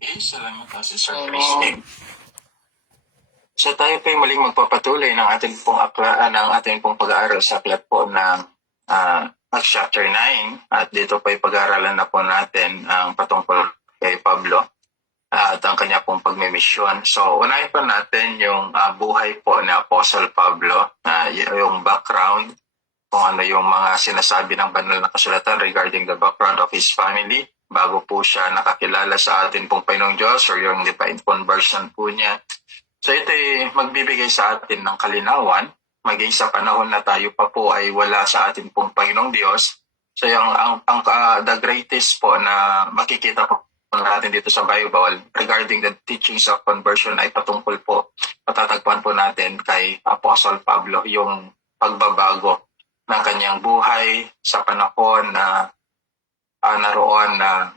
Salamat po si Sir Christine. So tayo po muling magpapatuloy ng ating pong ng ating pong pag-aaral sa aklat po ng Acts chapter 9 at dito po ay pag-aaralan na po natin ang patungkol kay Pablo at ang kanya pong pagmimisyon. So unahin po natin yung buhay po ni Apostle Pablo, yung background, kung ano yung mga sinasabi ng banal na kasulatan regarding the background of his family bago po siya nakakilala sa atin pong Panginoong Diyos or yung divine conversion po niya. So ito ay magbibigay sa atin ng kalinawan, maging sa panahon na tayo pa po ay wala sa atin pong Panginoong Diyos. So yung the greatest po na makikita po natin dito sa Bible regarding the teachings of conversion ay patungkol po, matatagpuan po natin kay Apostle Pablo, yung pagbabago ng kanyang buhay sa panahon na naroon na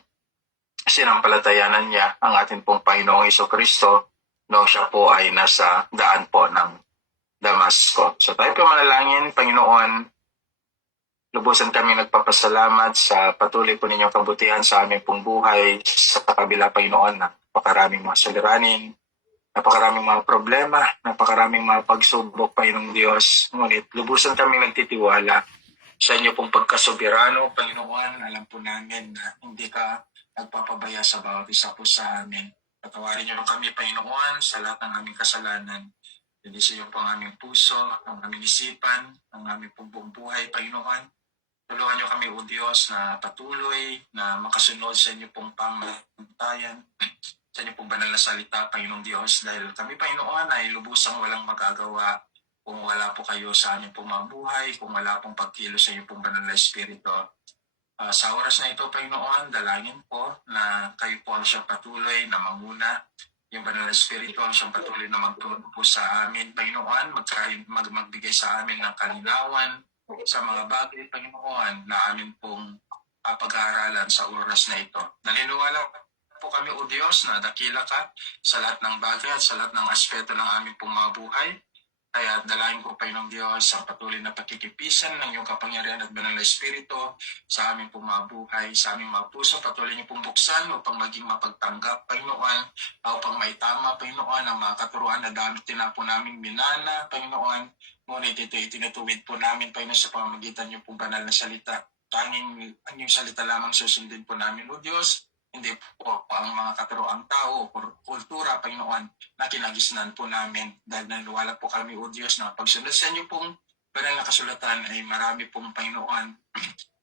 sinampalatayanan niya ang ating pong Panginoong Jesucristo nung siya po ay nasa daan po ng Damasco. So tayo po manalangin. Panginoon, lubusan kami nagpapasalamat sa patuloy po ninyong kabutihan sa aming pong buhay sa kabila, Panginoon, ng napakaraming mga suliranin, napakaraming mga problema, napakaraming mga pagsubok, Panginoong Diyos. Ngunit lubusan kami nagtitiwala sa inyo pong pagkasoberano, Panginoon. Alam po namin na hindi ka nagpapabaya sa bawat isa po sa amin. Patawarin niyo kami, Panginoon, sa lahat ng aming kasalanan. Hindi sa iyo po ang aming puso, ang aming isipan, ang aming pong buong buhay, Panginoon. Tulungan niyo kami, O Diyos, na patuloy na makasunod sa inyo pong pamantayan, sa inyo pong banal na salita, Panginoong Diyos, dahil kami, Panginoon, ay lubusang walang magagawa kung wala po kayo sa aming pong mga buhay, kung wala pong pagkilos sa inyo pong banal na Espiritu. Sa oras na ito, Panginoon, dalangin po na kayo po ang siyang patuloy na manguna, yung banal na Espiritu ang siyang patuloy na magturo po sa amin, Panginoon, magbigay sa amin ng kalinawan sa mga bagay, Panginoon, na amin pong pag-aaralan sa oras na ito. Naniniwala po kami, O Diyos, na dakila ka sa lahat ng bagay at sa lahat ng aspeto ng aming pong mga buhay. Kaya dalangin ko, Panginoong Diyos, ang patuloy na pakikipisan ng iyong kapangyarihan at banal na Espiritu sa aming pong mga buhay, sa aming mga puso. Patuloy niyo pong buksan upang maging mapagtanggap, Panginoon, upang maitama, Panginoon, ang mga katuruan na damitin na po naming minana, Panginoon. Ngunit ito itinutuwid po namin, Panginoon, sa pamamagitan niyo pong banal na salita. Tanging ang iyong salita lamang susundin po namin, O Diyos. Hindi po ang mga katuroang tao o kultura, Panginoon, na kinagisnan po namin dahil naniniwala po kami, O Diyos, na pagsunod sa inyo pong banal na kasulatan ay marami pong, Panginoon,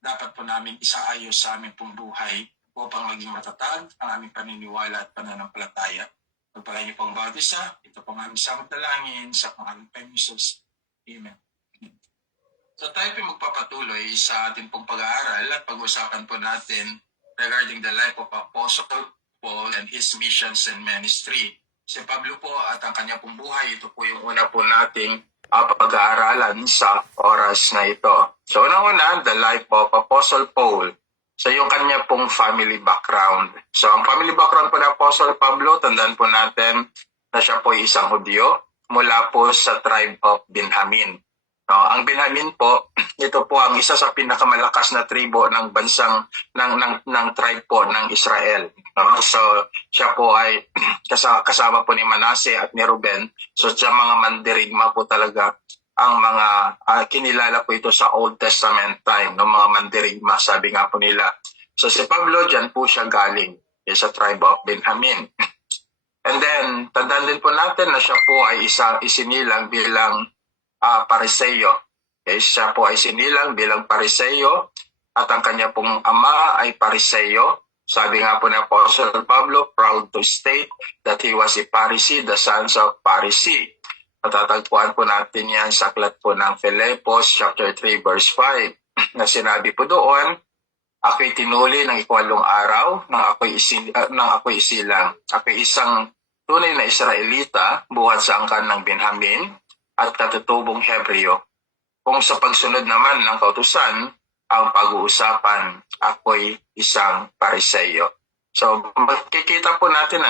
dapat po namin isaayos sa aming pong buhay upang maging matatag ang aming paniniwala at pananampalataya. Pagpalain niyo pong bawat isa, ito pong aming samot-dalangin sa pangalan ng Jesus. Amen. So tayo po magpapatuloy sa ating pong pag-aaral at pag-usapan po natin regarding the life of Apostle Paul and his missions and ministry. Si Pablo po at ang kanya pong buhay, ito po yung una po nating pag-aaralan sa oras na ito. So una-una, the life of Apostle Paul. So yung kanya pong family background. So ang family background po ng Apostle Pablo, tandaan po natin na siya po isang Hudyo mula po sa tribe of Benjamin. Ang Benjamin po, ito po ang isa sa pinakamalakas na tribo ng bansang ng tribe po ng Israel. So siya po ay kasama po ni Manase at ni Ruben. So sa mga mandirigma po talaga ang mga kinilala po ito sa Old Testament time, ng mga mandirigma, sabi nga po nila. So si Pablo, dyan po siya galing, sa tribe of Benjamin. And then, tandaan din po natin na siya po ay isinilang bilang Pariseo. Okay, siya po ay sinilang bilang Pariseo at ang kanya pong ama ay Pariseo. Sabi nga po ni Apostle Pablo, proud to state that he was a Pharisee, the sons of Pharisee. Matatagpuan po natin yan sa aklat po ng Filipos, chapter 3, verse 5, na sinabi po doon, ako'y tinuli ng ikalawang araw nang ako'y isilang. Ako'y isang tunay na Israelita buhat sa angkan ng Benjamin at katutubong Hebreo. Kung sa pagsunod naman ng kautusan, ang pag-uusapan, ako'y isang Pariseo. So, makikita po natin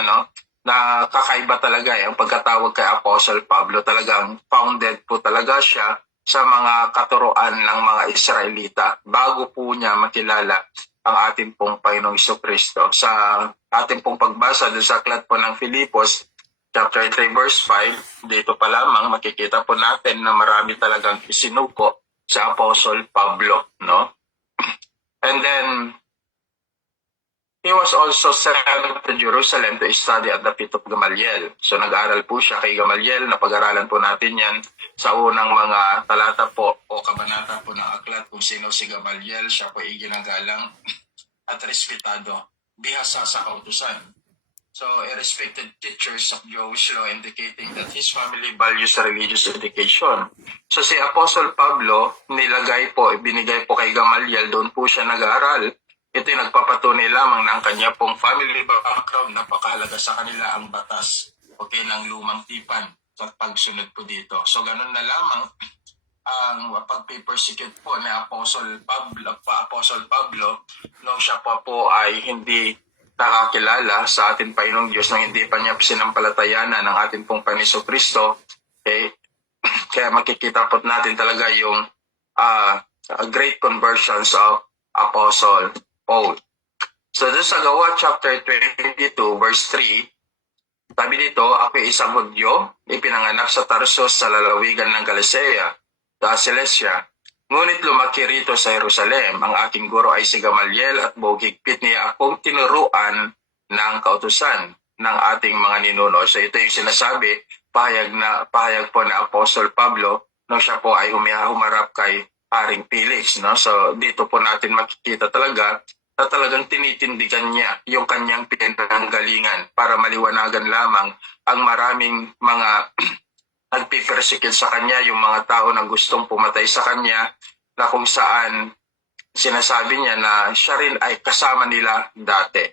na kakaiba talaga ang pagkatawag kay Apostle Pablo. Talagang founded po talaga siya sa mga katuroan ng mga Israelita bago po niya makilala ang ating pong Panginoong Jesucristo. Sa ating pong pagbasa doon sa aklat po ng Filipos, chapter 3, verse 5, dito pa lamang makikita po natin na marami talagang isinuko sa Apostle Pablo, no? And then, he was also sent to Jerusalem to study at the feet of Gamaliel. So nag-aral po siya kay Gamaliel, napag-aralan po natin yan sa unang mga talata po o kabanata po ng aklat kung sino si Gamaliel. Siya po ay ginagalang at respetado, bihasa sa kautusan. So, a respected teachers of Jewish law indicating that his family values religious education. So, si Apostle Pablo, binigay po kay Gamaliel, doon po siya nag-aaral. Ito'y nagpapatunay lamang ng kanya pong family background, napakahalaga sa kanila ang batas, okay, ng lumang tipan at pagsunod po dito. So, ganun na lamang ang pag-persecute po ni Apostle Pablo nung siya po ay hindi nakakilala sa ating Panginoong Diyos nang hindi pa niya sinampalatayanan ng ating pong Panginoong Kristo. Okay? Kaya makikita po natin talaga yung great conversions of Apostle Paul. So doon sa Gawa chapter 22 verse 3, sabi dito, ako ay isang Hudyo, ipinanganak sa Tarsus sa lalawigan ng Galatia, sa Cilicia. Ngunit lumaki rito sa Jerusalem. Ang aking guro ay si Gamaliel at bugigpit niya akong tinuruan ng kautusan ng ating mga ninuno. So ito yung sinasabi, pahayag po na Apostle Pablo nung siya po ay humarap kay Haring Felix. No? So dito po natin makikita talaga na talagang tinitindigan niya yung kanyang pinanggalingan para maliwanagan lamang ang maraming mga nagpipersecute sa kanya, yung mga tao na gustong pumatay sa kanya, na kung saan sinasabi niya na siya rin ay kasama nila dati.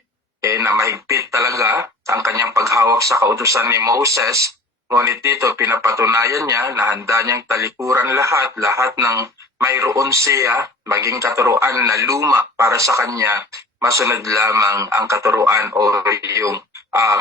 Na mahigpit talaga ang kanyang paghawak sa kautusan ni Moses, ngunit dito pinapatunayan niya na handa niyang talikuran lahat ng mayroon siya, maging katuruan na luma para sa kanya, masunod lamang ang katuruan o yung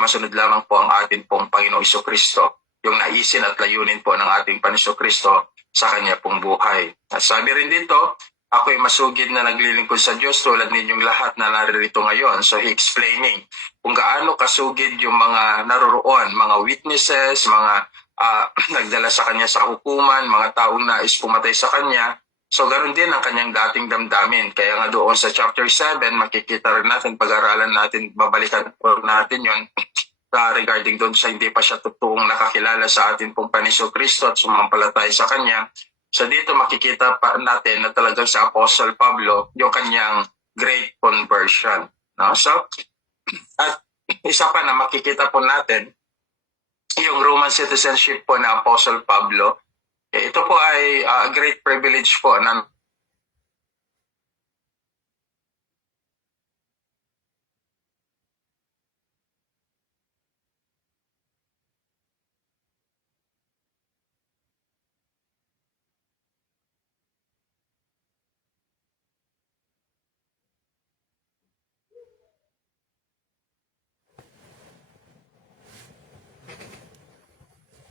masunod lamang po ang ating pong Panginoong Jesucristo, yung naisin at layunin po ng ating Panginoong Jesucristo sa kanya pong buhay. At sabi rin dito, ako ay masugid na naglilingkod sa Diyos tulad ninyong lahat na naririto ngayon. So he explaining kung gaano kasugid yung mga naroroon, mga witnesses, mga nagdala sa kanya sa hukuman, mga taong nais pumatay sa kanya. So ganoon din ang kanyang dating damdamin. Kaya nga doon sa chapter 7, makikita rin natin, pag-aralan natin, babalikan po natin yon regarding doon sa hindi pa siya totoong nakakilala sa atin pong Panginoong Kristo at sumampalataya sa kanya. So dito makikita pa natin na talagang sa Apostle Pablo yung kanyang great conversion. No? So, at isa pa na makikita po natin yung Roman citizenship po na Apostle Pablo. Ito po ay great privilege po na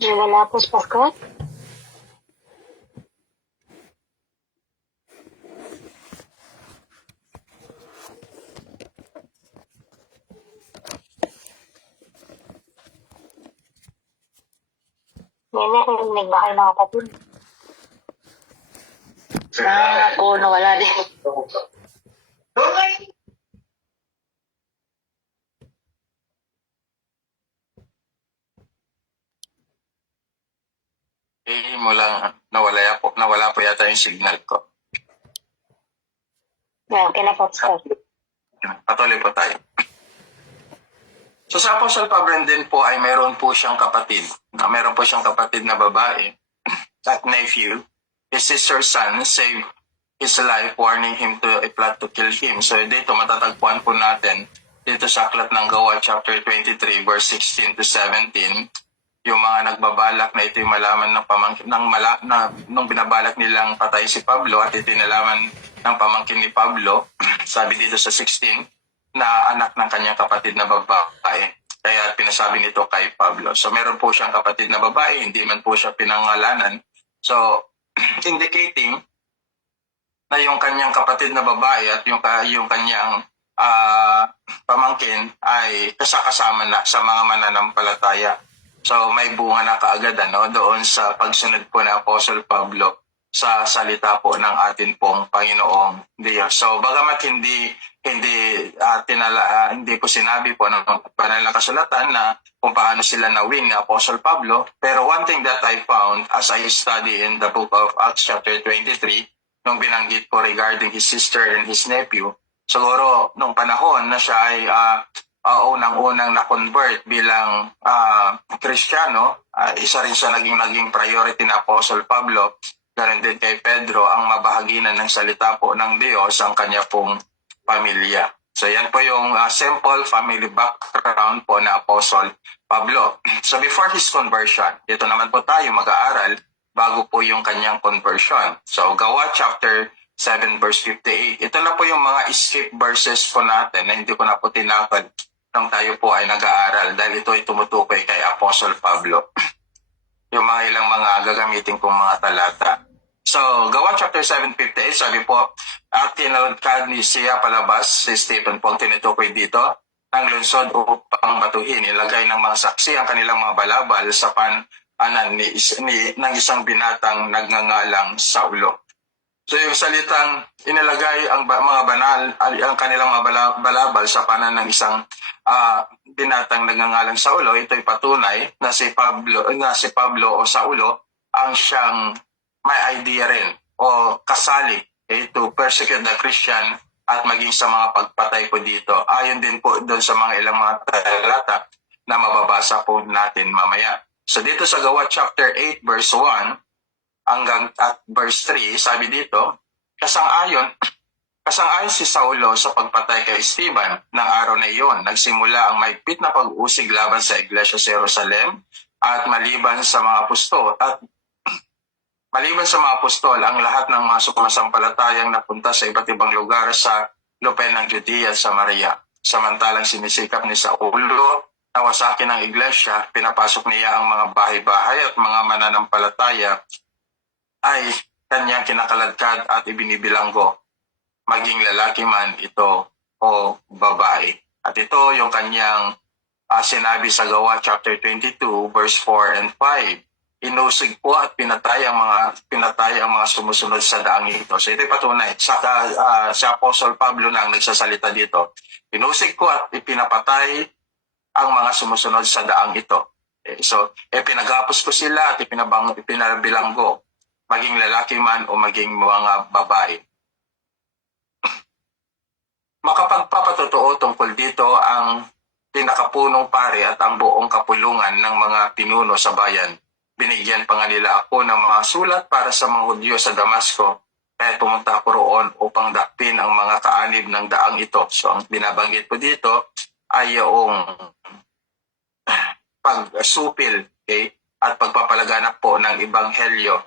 Wala po, Pastor. Nene, narinig ba kayo mga kapatid? Oo, nawala din. nawala po yata yung signal ko. Okay na po, Pastor. Patuloy po tayo. So sa Apostle Pablo din po ay mayroon po siyang kapatid. Mayroon po siyang kapatid na babae at nephew. His sister's son saved his life, warning him to a plot to kill him. So dito matatagpuan po natin dito sa aklat ng Gawa chapter 23 verse 16 to 17 yung mga nagbabalak na ito'y malaman ng pamangkin nung binabalak nilang patay si Pablo at ito'y nalaman ng pamangkin ni Pablo. Sabi dito sa 16 na anak ng kanyang kapatid na babae. Kaya pinasabi nito kay Pablo. So meron po siyang kapatid na babae, hindi man po siya pinangalanan. So indicating na yung kanyang kapatid na babae at yung kanyang pamangkin ay kasama na sa mga mananampalataya. So may bunga na kaagad doon sa pagsunod po ng Apostle Pablo sa salita po ng atin pong Panginoong Diyos. So bagamat hindi po sinabi po ng banal na kasulatan na kung paano sila na-win ni Apostle Pablo, pero one thing that I found as I study in the book of Acts chapter 23, nung binanggit po regarding his sister and his nephew, siguro nung panahon na siya ay unang-unang na-convert bilang Kristiyano, isa rin siya naging priority na Apostle Pablo. Ganun din kay Pedro ang mabahaginan ng salita po ng Diyos ang kanya pong pamilya. So yan po yung simple family background po na Apostle Pablo. So before his conversion, dito naman po tayo mag-aaral bago po yung kanyang conversion. So Gawa chapter 7 verse 58. Ito na po yung mga skip verses po natin na hindi ko na po tinapad nang tayo po ay nag-aaral dahil ito ay tumutukoy kay Apostle Pablo. Yung mga ilang mga gagamitin kong mga talata. So, Gawa chapter 7:58, sabi po, at tinalagkad ni siya palabas, si Stephen po ang tinutukoy dito, ang lungsod upang batuhin, ilagay ng mga saksi ang kanilang mga balabal sa pananan ng isang binatang nagngangalang Saulo. So, yung salitang inilagay ang mga ang kanilang mga balabal sa panan ng isang binatang nagngangalang Saulo, ito'y patunay na si Pablo o Saulo ang siyang may idea rin o kasali to persecute the Christian at maging sa mga pagpatay po dito. Ayon din po doon sa mga ilang mga talata na mababasa po natin mamaya. So dito sa Gawa chapter 8 verse 1 hanggang at verse 3, sabi dito, kasang-ayon si Saulo sa pagpatay kay Esteban ng araw na iyon. Nagsimula ang maigpit na pag-usig laban sa iglesia sa Jerusalem at maliban sa mga apostol, ang lahat ng mga sumasampalatayang napunta sa iba't ibang lugar sa lupain ng Judea at Samaria. Samantalang sinisikap ni Saulo na wasakin ang iglesia, pinapasok niya ang mga bahay-bahay at mga mananampalataya ay kanyang kinakaladkad at ibinibilanggo, maging lalaki man ito o babae. At ito yung kanyang sinabi sa Gawa chapter 22 verse 4 and 5. Inusig po at pinatay ang mga sumusunod sa daang ito. So ito'y patunay. Sa Apostle Pablo na ang nagsasalita dito. Inusig ko at ipinapatay ang mga sumusunod sa daang ito. So, pinagapos ko sila at ipinabilanggo, maging lalaki man o maging mga babae. Makapagpapatotoo tungkol dito ang pinakapunong pare at ang buong kapulungan ng mga pinuno sa bayan. Binigyan pa nga nila ako ng mga sulat para sa mga Hudyo sa Damasco, kaya pumunta ako roon upang dakpin ang mga kaanib ng daang ito. So ang binabanggit po dito ay yung pagsupil at pagpapalaganap po ng Ebanghelyo.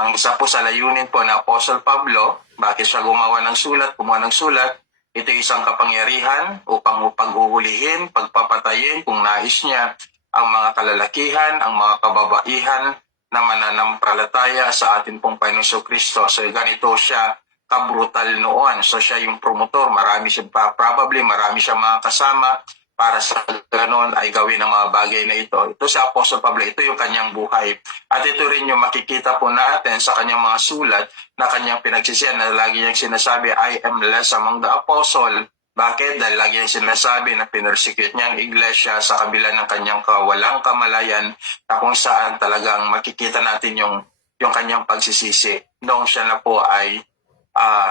Ang isa po sa layunin po ng Apostle Pablo, bakit siya kumuha ng sulat, ito isang kapangyarihan upang paghuhulihin, pagpapatayin kung nais niya ang mga kalalakihan, ang mga kababaihan na mananampalataya sa atin pong Panginoong Kristo. So ganito siya kabrutal noon. So siya yung promotor, marami siyang mga kasama para sa ganon ay gawin ang mga bagay na ito. Ito si Apostle Pablo, ito yung kanyang buhay. At ito rin yung makikita po natin sa kanyang mga sulat na kanyang pinagsisihan na lagi niyang sinasabi, I am less among the apostle. Bakit? Dahil lagi niyang sinasabi na pinersecute niya ang iglesia sa kabila ng kanyang kawalang kamalayan na kung saan talagang makikita natin yung kanyang pagsisisi noong siya na po ay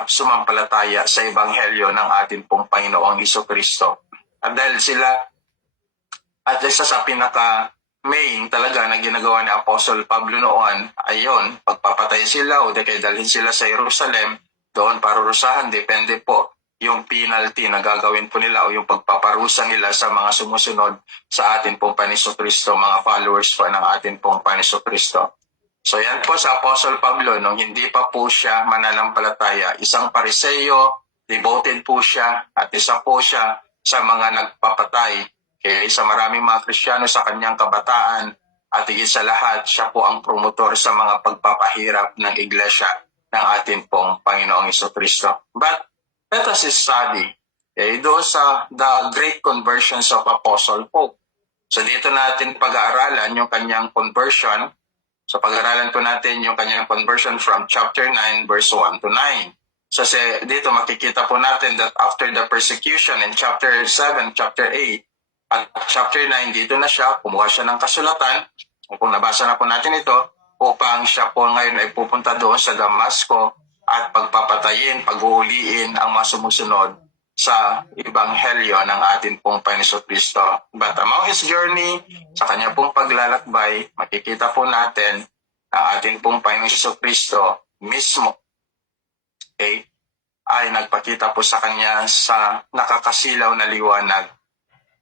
sumampalataya sa Ebanghelyo ng ating pong Panginoong Hesukristo. At dahil sila, at isa sa pinaka-main talaga na ginagawa ni Apostle Pablo noon, ayon, pagpapatay sila o kaya dalhin sila sa Jerusalem, doon parurusahan, depende po yung penalty na gagawin po nila o yung pagpaparusa nila sa mga sumusunod sa atin pong Panginoong Kristo, mga followers po ng atin pong Panginoong Kristo. So yan po sa Apostle Pablo, nung hindi pa po siya mananampalataya, isang Pariseo, devoted po siya, at isa po siya sa mga nagpapatay. Kaya sa maraming mga Kristiyano sa kanyang kabataan, at higit sa lahat, siya po ang promotor sa mga pagpapahirap ng iglesia ng ating pong Panginoong Jesucristo. But let us study doon sa the great conversions of Apostle Paul. So dito natin pag-aaralan yung kanyang conversion. So pag-aaralan po natin yung kanyang conversion from chapter 9 verse 1 to 9. So dito makikita po natin that after the persecution in chapter 7, chapter 8, at chapter 9, dito na siya, kumuha siya ng kasulatan. Kung nabasa na po natin ito, upang siya po ngayon ay pupunta doon sa Damasco at pagpapatayin, paghuhuliin ang mga sumusunod sa Ebanghelyo ng ating pong Panginoon Kristo. But among his journey, sa kanya pong paglalakbay, makikita po natin na ating pong Panginoon Kristo mismo ay nagpakita po sa kanya sa nakakasilaw na liwanag.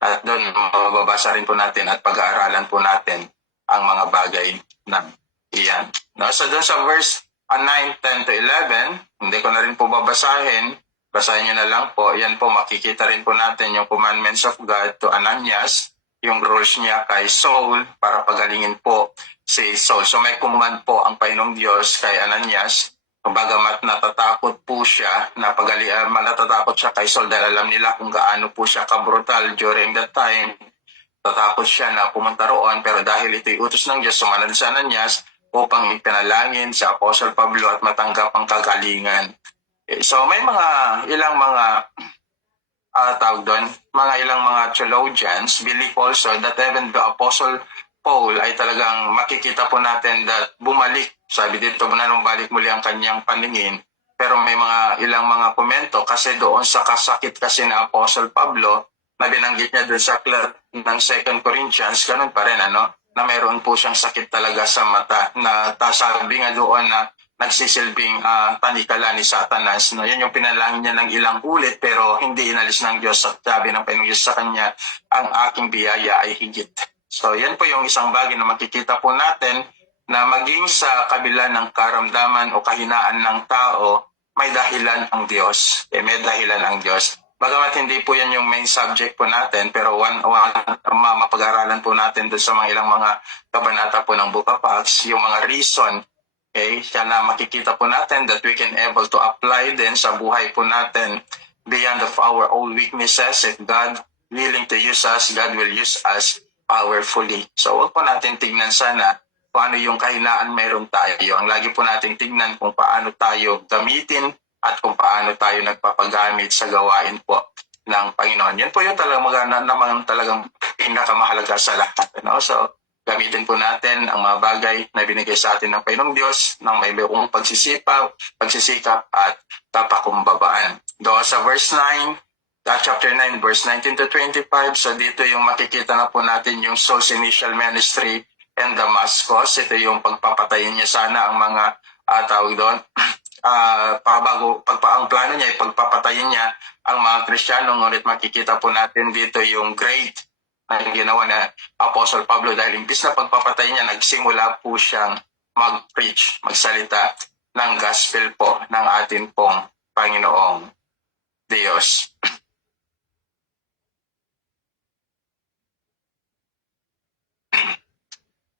At doon mababasa rin po natin at pag-aaralan po natin ang mga bagay na iyan. No? So doon sa verse 9, 10 to 11, hindi ko na rin po babasahin. Basahin nyo na lang po. Yan po, makikita rin po natin yung commandments of God to Ananias, yung rules niya kay Saul para pagalingin po si Saul. So may command po ang Panginoong Diyos kay Ananias. Bagamat natatakot po siya, natatakot siya kay Saul dahil alam nila kung gaano po siya kabrutal during that time. Tatakot siya na pumunta roon, pero dahil ito'y utos ng Diyos, sumanad sa Ananias upang ipinalangin sa Apostle Pablo at matanggap ang kagalingan. So may ilang mga ilang mga theologians believe also that even the Apostle Paul ay talagang makikita po natin that bumalik, sabi dito na balik muli ang kanyang paningin. Pero may ilang mga komento kasi doon sa kasakit kasi na Apostle Pablo na binanggit niya doon sa aklat ng 2 Corinthians, ganun pa rin na mayroon po siyang sakit talaga sa mata na sabi nga doon na nagsisilbing tanikala ni Satanas. No? Yan yung pinalangin niya ng ilang ulit pero hindi inalis ng Diyos at sabi ng Panginoon Diyos sa kanya, ang aking biyaya ay higit. So yan po yung isang bagay na makikita po natin na maging sa kabila ng karamdaman o kahinaan ng tao, may dahilan ang Diyos. May dahilan ang Diyos. Bagamat hindi po yan yung main subject po natin, pero mapag-aralan po natin doon sa ilang mga kabanata po ng Book of Acts, yung mga reason. Kaya na makikita po natin that we can able to apply din sa buhay po natin beyond of our own weaknesses. If God willing to use us, God will use us powerfully. So huwag po natin tignan sana kung ano yung kahinaan mayroon tayo. Ang lagi po natin tignan kung paano tayo gamitin at kung paano tayo nagpapagamit sa gawain po ng Panginoon. Yan po yung talagang pinakamahalaga sa lahat. So, gamitin po natin ang mga bagay na binigay sa atin ng Panginoong Diyos ng may buong pagsisikap at tapakumbabaan. Doon sa verse 9, chapter 9, verse 19 to 25, so dito yung makikita na po natin yung Saul's initial ministry in Damascus. Ito yung pagpapatayin niya sana ang mga tawag doon. Ang plano niya ay pagpapatayin niya ang mga Kristiyano, ngunit makikita po natin dito yung great na ginawa na Apostle Pablo dahil imbis na pagpapatayin niya, nagsimula po siyang mag-preach, magsalita ng gospel po ng ating pong Panginoong Diyos.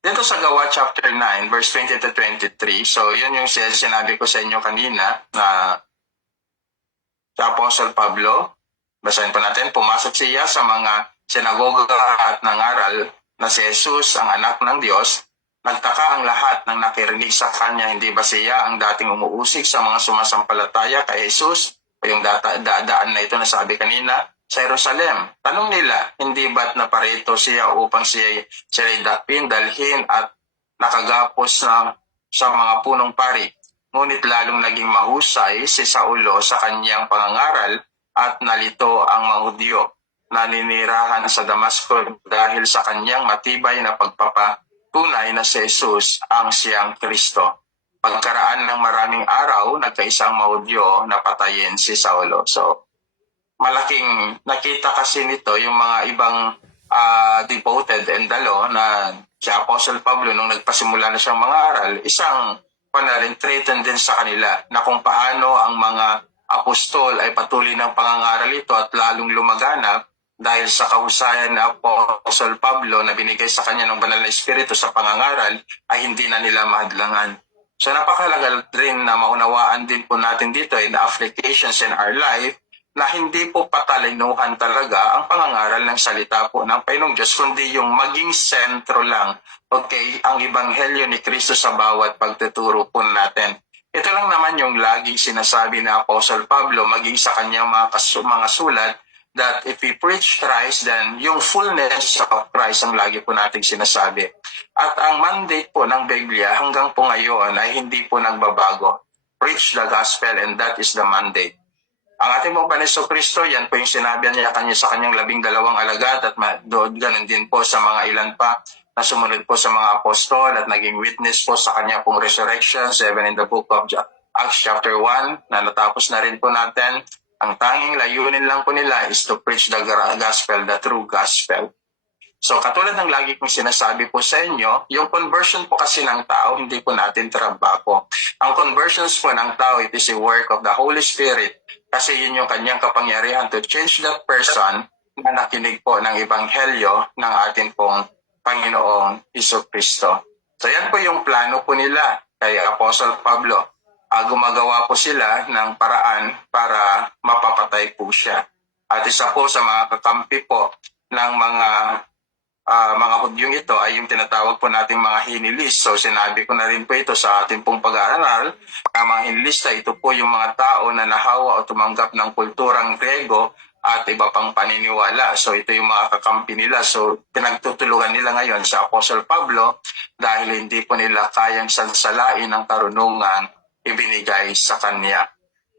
Dito sa Gawa chapter 9, verse 20 to 23, so yun yung sinabi ko sa inyo kanina na sa Apostle Pablo, basahin po natin, pumasok siya sa mga sinagoga at nangaral na si Jesus ang anak ng Diyos. Nagtaka ang lahat ng nakirinig sa kanya, hindi ba siya ang dating umuusig sa mga sumasampalataya kay Jesus? O yung daan na ito na sabi kanina, sa Jerusalem. Tanong nila, hindi ba't naparito siya upang siya dakpin, dalhin at nakagapos na sa mga punong pari? Ngunit lalong naging mahusay si Saulo sa kanyang pangangaral at nalito ang mga Hudyo na ninirahan sa Damasco dahil sa kanyang matibay na pagpapatunay na si Jesus ang siyang Kristo. Pagkaraan ng maraming araw, nagkaisang mga Hudyo na patayin si Saulo. So, malaking nakita kasi nito yung mga ibang devoted and dalo na si Apostle Pablo nung nagpasimula na siyang mga aral, isang panarin threaten din sa kanila na kung paano ang mga apostol ay patuloy ng pangangaral ito at lalong lumaganap dahil sa kahusayan na Apostle Pablo na binigay sa kanya ng banal na espiritu sa pangangaral ay hindi na nila mahadlangan. So napakahalaga rin na maunawaan din po natin dito in the applications in our life na hindi po patalinuhan talaga ang pangangaral ng salita po ng Panginoong Diyos, kundi yung maging sentro lang, okay, ang Ebanghelyo ni Kristo sa bawat pagtuturo po natin. Ito lang naman yung laging sinasabi ni Apostle Pablo maging sa kanyang mga sulat, that if we preach Christ, then yung fullness of Christ ang lagi po nating sinasabi. At ang mandate po ng Biblia hanggang po ngayon ay hindi po nagbabago. Preach the gospel, and that is the mandate. Ang ating pong Panginoon Kristo, yan po yung sinabi niya sa kanyang 12 alagad at ganun din po sa mga ilan pa na sumunod po sa mga apostol at naging witness po sa kanya pong resurrection, 7 in the book of Acts chapter 1 na natapos na rin po natin. Ang tanging layunin lang po nila is to preach the gospel, the true gospel. So katulad ng lagi kong sinasabi po sa inyo, yung conversion po kasi ng tao, hindi po natin trabaho. Ang conversions po ng tao, it is a work of the Holy Spirit kasi yun yung kanyang kapangyarihan to change that person na nakinig po ng Ebanghelyo ng ating pong Panginoong Jesucristo. So yan po yung plano po nila kay Apostle Pablo. Gumagawa po sila ng paraan para mapapatay po siya. At isa po sa mga kakampi po ng mga Hudyong ito ay yung tinatawag po nating mga hinilis. So sinabi ko na rin po ito sa ating pong pag-aaral. Ang mga hinilista, ito po yung mga tao na nahawa o tumanggap ng kulturang Grego at iba pang paniniwala. So ito yung mga kakampi nila. So pinagtutulungan nila ngayon sa Apostle Pablo dahil hindi po nila kayang sansalain ang karunungan ibinigay sa kanya.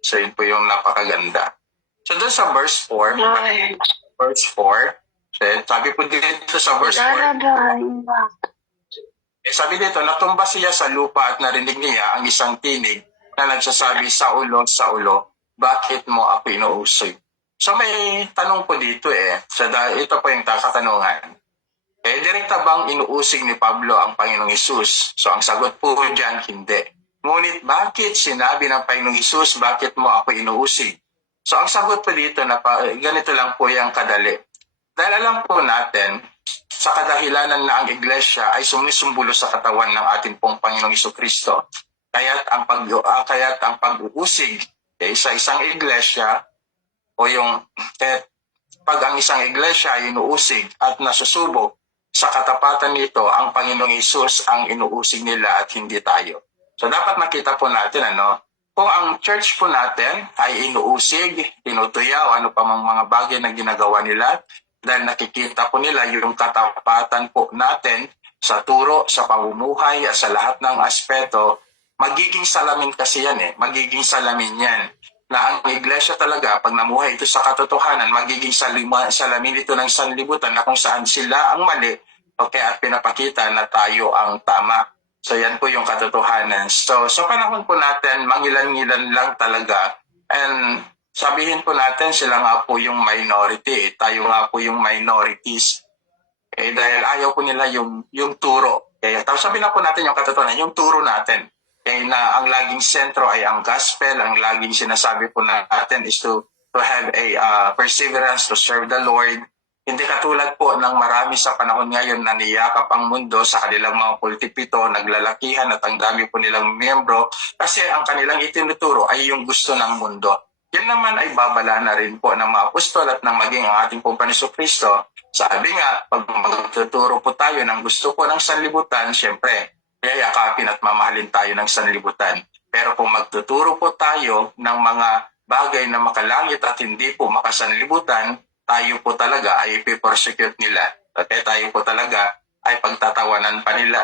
So yun po yung napakaganda. So doon sa verse 4, sabi po dito sa verse 4, sabi dito, natumba siya sa lupa at narinig niya ang isang tinig na nagsasabi, Saulo, Saulo, bakit mo ako inuusig? So may tanong po dito So ito po yung katanungan. Direkta bang inuusig ni Pablo ang Panginoong Hesus? So ang sagot po dyan, hindi. Ngunit bakit sinabi ng Panginoong Hesus, bakit mo ako inuusig? So ang sagot po dito, ganito lang po yung kadali. Dahil alam po natin, sa kadahilanan na ang iglesia ay sumisumbolo sa katawan ng ating pong Panginoong Jesucristo. Kaya't ang pag-uusig sa isang iglesia o pag ang isang iglesia ay inuusig at nasusubok, sa katapatan nito, ang Panginoong Hesus ang inuusig nila at hindi tayo. So dapat makita po natin, kung ang church po natin ay inuusig, tinutuyaw, ano pa mga bagay na ginagawa nila, dahil nakikita po nila yung katapatan po natin sa turo, sa pamumuhay, at sa lahat ng aspeto, magiging salamin kasi yan magiging salamin yan. Na ang iglesia talaga, pag namuhay ito sa katotohanan, magiging salamin ito ng sanlibutan na kung saan sila ang mali, at pinapakita na tayo ang tama. So yan po yung katotohanan. So sa panahon po natin, mangilan-ngilan lang talaga. And sabihin po natin, sila nga po yung minority. Tayo nga po yung minorities. Dahil ayaw po nila yung turo. Tapos sabihin na po natin yung katotohanan, yung turo natin. Na ang laging sentro ay ang gospel. Ang laging sinasabi po natin is to have a perseverance to serve the Lord. Hindi katulad po ng marami sa panahon ngayon na niyakap ang mundo sa kanilang mga pulpito, naglalakihan at ang dami po nilang miyembro kasi ang kanilang itinuturo ay yung gusto ng mundo. Yan naman ay babala na rin po ng mga apostol at ng maging ang ating pong Panginoon Kristo. Sabi nga, pag magtuturo po tayo ng gusto po ng sanlibutan, syempre, yayakapin at mamahalin tayo ng sanlibutan. Pero kung magtuturo po tayo ng mga bagay na makalangit at hindi po makasanlibutan, tayo po talaga ay ipipersecute nila. Tayo po talaga ay pagtatawanan pa nila.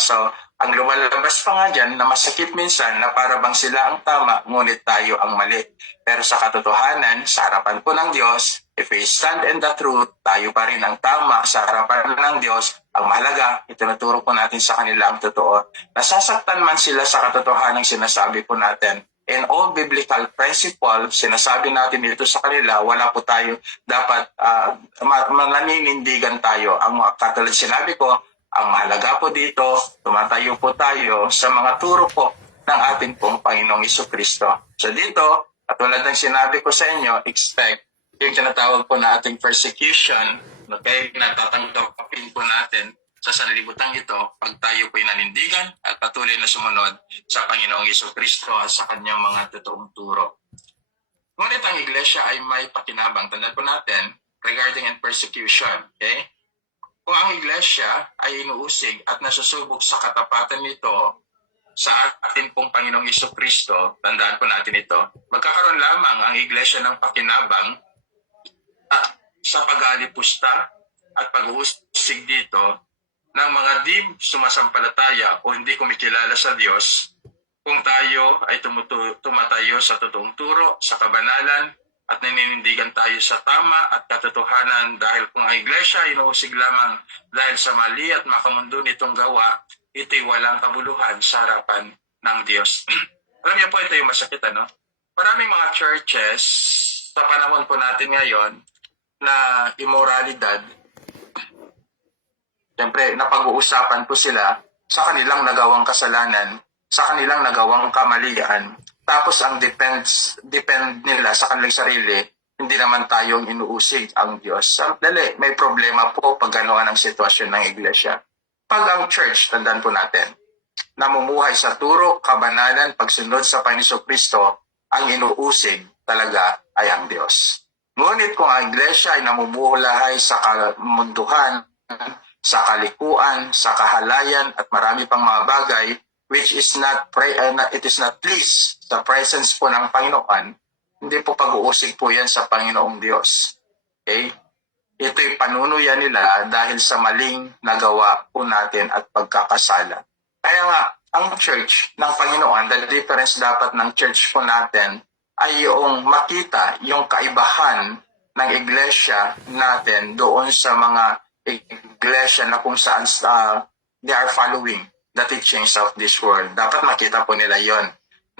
So, ang lumalabas pa nga dyan na masakit minsan na para bang sila ang tama, ngunit tayo ang mali. Pero sa katotohanan, sa harapan po ng Diyos, if we stand in the truth, tayo pa rin ang tama sa harapan ng Diyos. Ang mahalaga, itinuturo po natin sa kanila ang totoo. Nasasaktan man sila sa katotohanan sinasabi po natin. In all biblical principle, sinasabi natin dito sa kanila, wala po tayo dapat naninindigan tayo. Ang katulad sinabi ko, ang mahalaga po dito, tumatayo po tayo sa mga turo po ng ating pong Panginoong Jesucristo. So dito, katulad ng sinabi ko sa inyo, expect yung tinatawag po na ating persecution, na tatanggapin po natin. sa sanlibutan ito pag tayo po'y nanindigan at patuloy na sumunod sa Panginoong Jesucristo at sa kanyang mga totoong turo. Ngunit ang iglesia ay may pakinabang. Tandaan po natin regarding and persecution. Okay? Kung ang iglesia ay inuusig at nasusubok sa katapatan nito sa ating pong Panginoong Jesucristo, tandaan po natin ito, magkakaroon lamang ang iglesia ng pakinabang sa pag-aalipusta at pag-uusig dito ng mga di sumasampalataya o hindi kumikilala sa Diyos kung tayo ay tumatayo sa totoong turo, sa kabanalan, at naninindigan tayo sa tama at katotohanan dahil kung ang iglesia ay inuusig lamang dahil sa mali at makamundo nitong gawa, ito'y walang kabuluhan sa harapan ng Diyos. Alam niyo po, ito yung masakit, ano? Maraming mga churches sa panahon po natin ngayon na immoralidad, siyempre, napag-uusapan po sila sa kanilang nagawang kasalanan, sa kanilang nagawang kamalian. Tapos ang depend nila sa kanilang sarili, hindi naman tayong inuusig ang Diyos. Dali, may problema po pag gano'n ang sitwasyon ng iglesia. Pag ang church, tandaan po natin, namumuhay sa turo, kabanalan, pagsunod sa Panginoong Kristo, ang inuusig talaga ay ang Diyos. Ngunit kung ang iglesia ay namumuhay sa kamunduhan, sa kalikuan, sa kahalayan, at marami pang mga bagay, which is it is not pleased sa presence po ng Panginoon, hindi po pag-uusig po yan sa Panginoong Diyos. Okay? Ito'y panunuyan nila dahil sa maling nagawa po natin at pagkakasala. Kaya nga, ang church ng Panginoon, the difference dapat ng church po natin ay yung makita yung kaibahan ng iglesia natin doon sa mga iglesia na kung saan they are following the teachings of this world. Dapat makita po nila yon,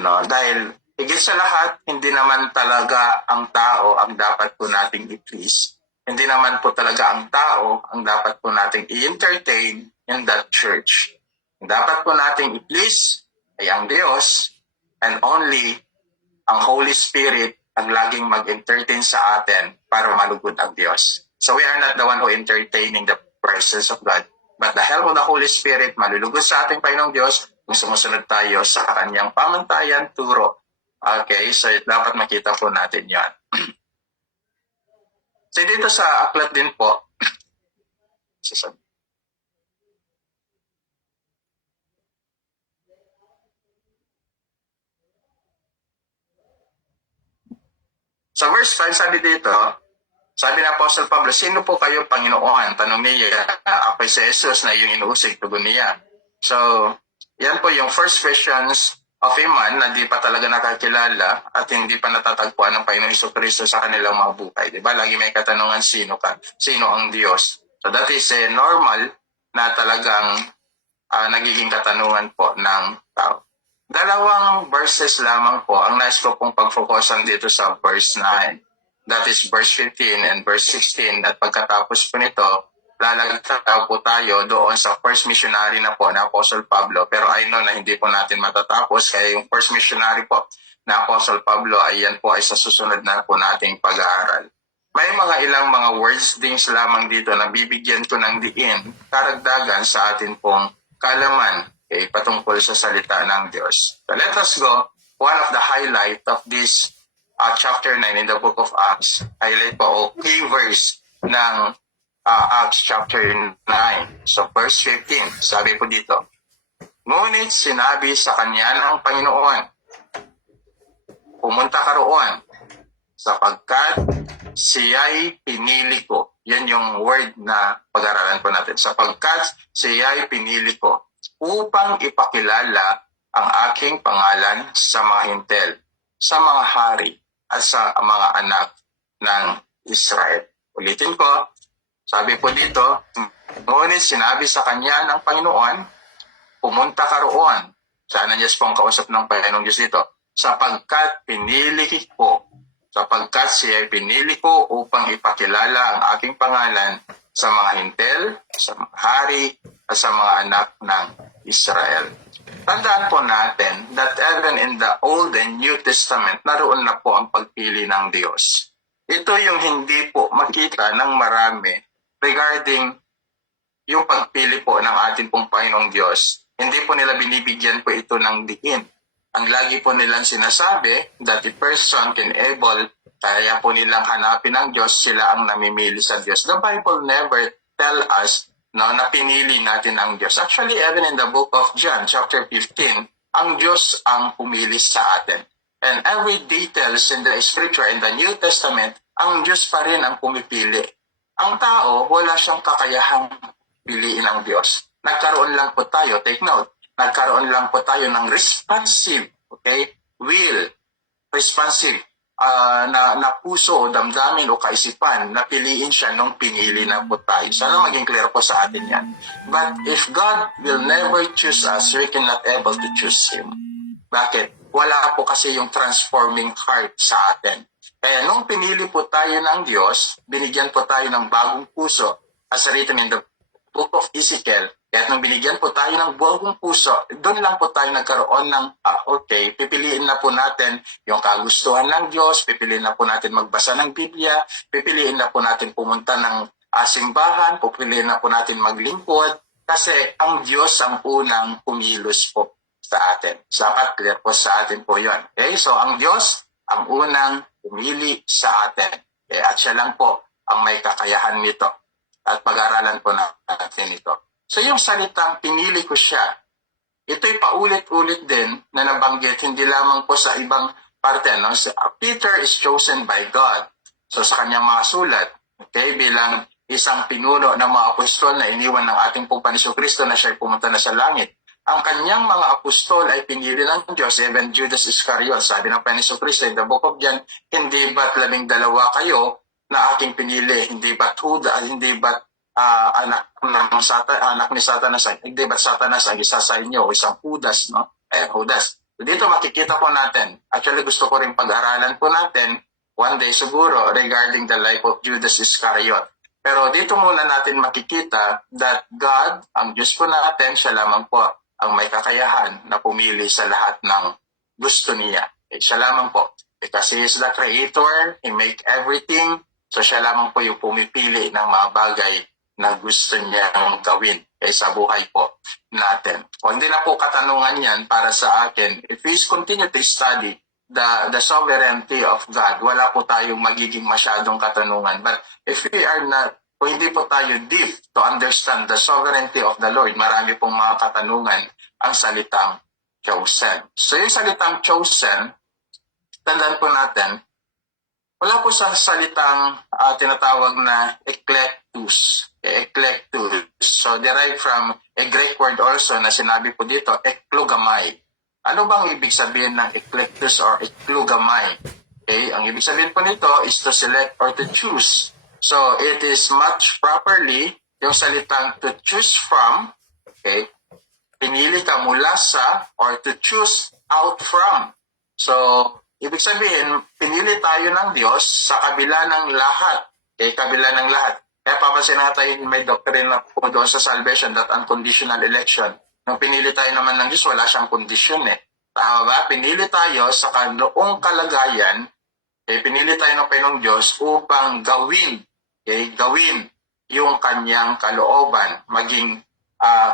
no? Dahil higit sa lahat, hindi naman talaga ang tao ang dapat po nating i-please. Hindi naman po talaga ang tao ang dapat po nating i-entertain in that church. Ang dapat po nating i-please ay ang Diyos, and only ang Holy Spirit ang laging mag-entertain sa atin para malugod ang Diyos. So we are not the one who entertaining the presence of God, but the help of the Holy Spirit, malulugod sa ating Panginoong Diyos kung sumusunod tayo sa kanyang pamantayan, turo. Okay, so dapat makita po natin yan. So dito sa aklat din po, sa verse 5, sabi dito, sabi ng Apostle Pablo, sino po kayo, Panginoon? Tanong niya, ako si Jesus na yung inuusig, tugon niya. So, yan po yung first questions of a man na di pa talaga nakakilala at hindi pa natatagpuan ng Panginoong Jesucristo sa kanilang mga buhay. Diba? Lagi may katanungan, sino ka? Sino ang Diyos? So that is normal na talagang nagiging katanungan po ng tao. Dalawang verses lamang po ang nais ko pong pag-focusan dito sa verse 9. That is verse 15 and verse 16. At pagkatapos po nito, lalagtaw po tayo doon sa first missionary na po na Apostle Pablo. Pero I know na hindi po natin matatapos. Kaya yung first missionary po na Apostle Pablo, ayan po ay sa susunod na po nating pag-aaral. May mga ilang mga words things lamang dito na bibigyan ko ng diin, karagdagan sa atin pong kalaman patungkol sa salita ng Diyos. So let us go. One of the highlight of this chapter 9 in the book of Acts, highlight po o key verse ng Acts chapter 9. So verse 15, sabi po dito, ngunit sinabi sa kanya ng Panginoon, pumunta ka roon, sapagkat siya'y pinili ko. Yan yung word na pag-aralan po natin. Sapagkat siya'y pinili ko upang ipakilala ang aking pangalan sa mga hintel, sa mga hari, at sa mga anak ng Israel. Ulitin ko, sabi po dito, ngunit sinabi sa kanya ng Panginoon, pumunta ka roon. Sana Diyos po ang kausap ng Panginoong Diyos dito. Sapagkat pinili ko, sapagkat siya pinili ko upang ipakilala ang aking pangalan sa mga hintel, sa mga hari, at sa mga anak ng Israel. Tandaan po natin that even in the Old and New Testament, naroon na po ang pagpili ng Diyos. Ito yung hindi po makita ng marami regarding yung pagpili po ng ating pong Panginoong Diyos, hindi po nila binibigyan po ito ng diin. Ang lagi po nilang sinasabi that the person can able, kaya po nilang hanapin ang Diyos, sila ang namimili sa Diyos. The Bible never tell us na pinili natin ang Diyos. Actually, even in the book of John, chapter 15, ang Diyos ang pumili sa atin. And every details in the Scripture, in the New Testament, ang Diyos pa rin ang pumipili. Ang tao, wala siyang kakayahang piliin ang Diyos. Nagkaroon lang po tayo, take note, nagkaroon lang po tayo ng responsive, okay, will, responsive, na puso o damdamin o kaisipan na piliin siya nung pinili na po tayo. Sana maging clear po sa atin yan. But if God will never choose us, we cannot able to choose Him. Bakit? Wala po kasi yung transforming heart sa atin. Kaya nung pinili po tayo ng Diyos, binigyan po tayo ng bagong puso, as written in the book of Ezekiel. Kaya nung binigyan po tayo ng bagong puso, doon lang po tayo nagkaroon ng, okay, pipiliin na po natin yung kagustuhan ng Diyos, pipiliin na po natin magbasa ng Biblia, pipiliin na po natin pumunta ng simbahan, pipiliin na po natin maglingkod, kasi ang Diyos ang unang kumilos po sa atin. Dapat clear po sa atin po yun. Okay? So, ang Diyos ang unang pumili sa atin. Okay? At siya lang po ang may kakayahan nito. At pag-aralan po natin ito. So, yung salitang pinili ko siya, ito'y paulit-ulit din na nabanggit, hindi lamang po sa ibang parte. No? Peter is chosen by God. So, sa kanyang mga sulat, okay, bilang isang pinuno ng mga apostol na iniwan ng ating pong Panginoong Kristo na siya'y pumunta na sa langit. Ang kanyang mga apostol ay pinili ng Diyos, even Judas Iscariot. Sabi ng Panginoong Kristo in the book of John, hindi ba't 12 kayo na aking pinili? Hindi ba't Judas, hindi ba't anak ni Satanas, hindi ba't Satanas ang isa sa inyo o isang Judas, no? Judas. Dito makikita po natin, actually gusto ko rin pag-aralan po natin one day siguro regarding the life of Judas Iscariot. Pero dito muna natin makikita that God, ang Diyos po natin, siya lamang po ang may kakayahan na pumili sa lahat ng gusto niya. Siya lamang po. Because He is the Creator, He make everything, so siya lamang po yung pumipili ng mga bagay na gusto niyang gawin sa buhay po natin. O hindi na po katanungan yan para sa akin. If we continue to study the sovereignty of God, wala po tayong magiging masyadong katanungan. But if we are not, kung hindi po tayo deep to understand the sovereignty of the Lord, marami pong mga katanungan ang salitang chosen. So yung salitang chosen, tandaan po natin, wala po sa salitang tinatawag na eklectus. Eklectus. So derived from a Greek word also na sinabi po dito, eklugamai. Ano bang ibig sabihin ng eklectus or eklugamai? Okay, ang ibig sabihin po nito is to select or to choose. So it is much properly yung salitang to choose from, okay, pinili ka mula sa or to choose out from. So ibig sabihin, pinili tayo ng Diyos sa kabila ng lahat. Okay, kabila ng lahat. Kaya papansin natin may doctrine na po doon sa salvation, that unconditional election. Nung pinili tayo naman ng Diyos, wala siyang kondisyon eh. Tama ba? Pinili tayo sa kanoong kalagayan, pinili tayo ng Panginoong Diyos upang gawin yung kanyang kalooban, maging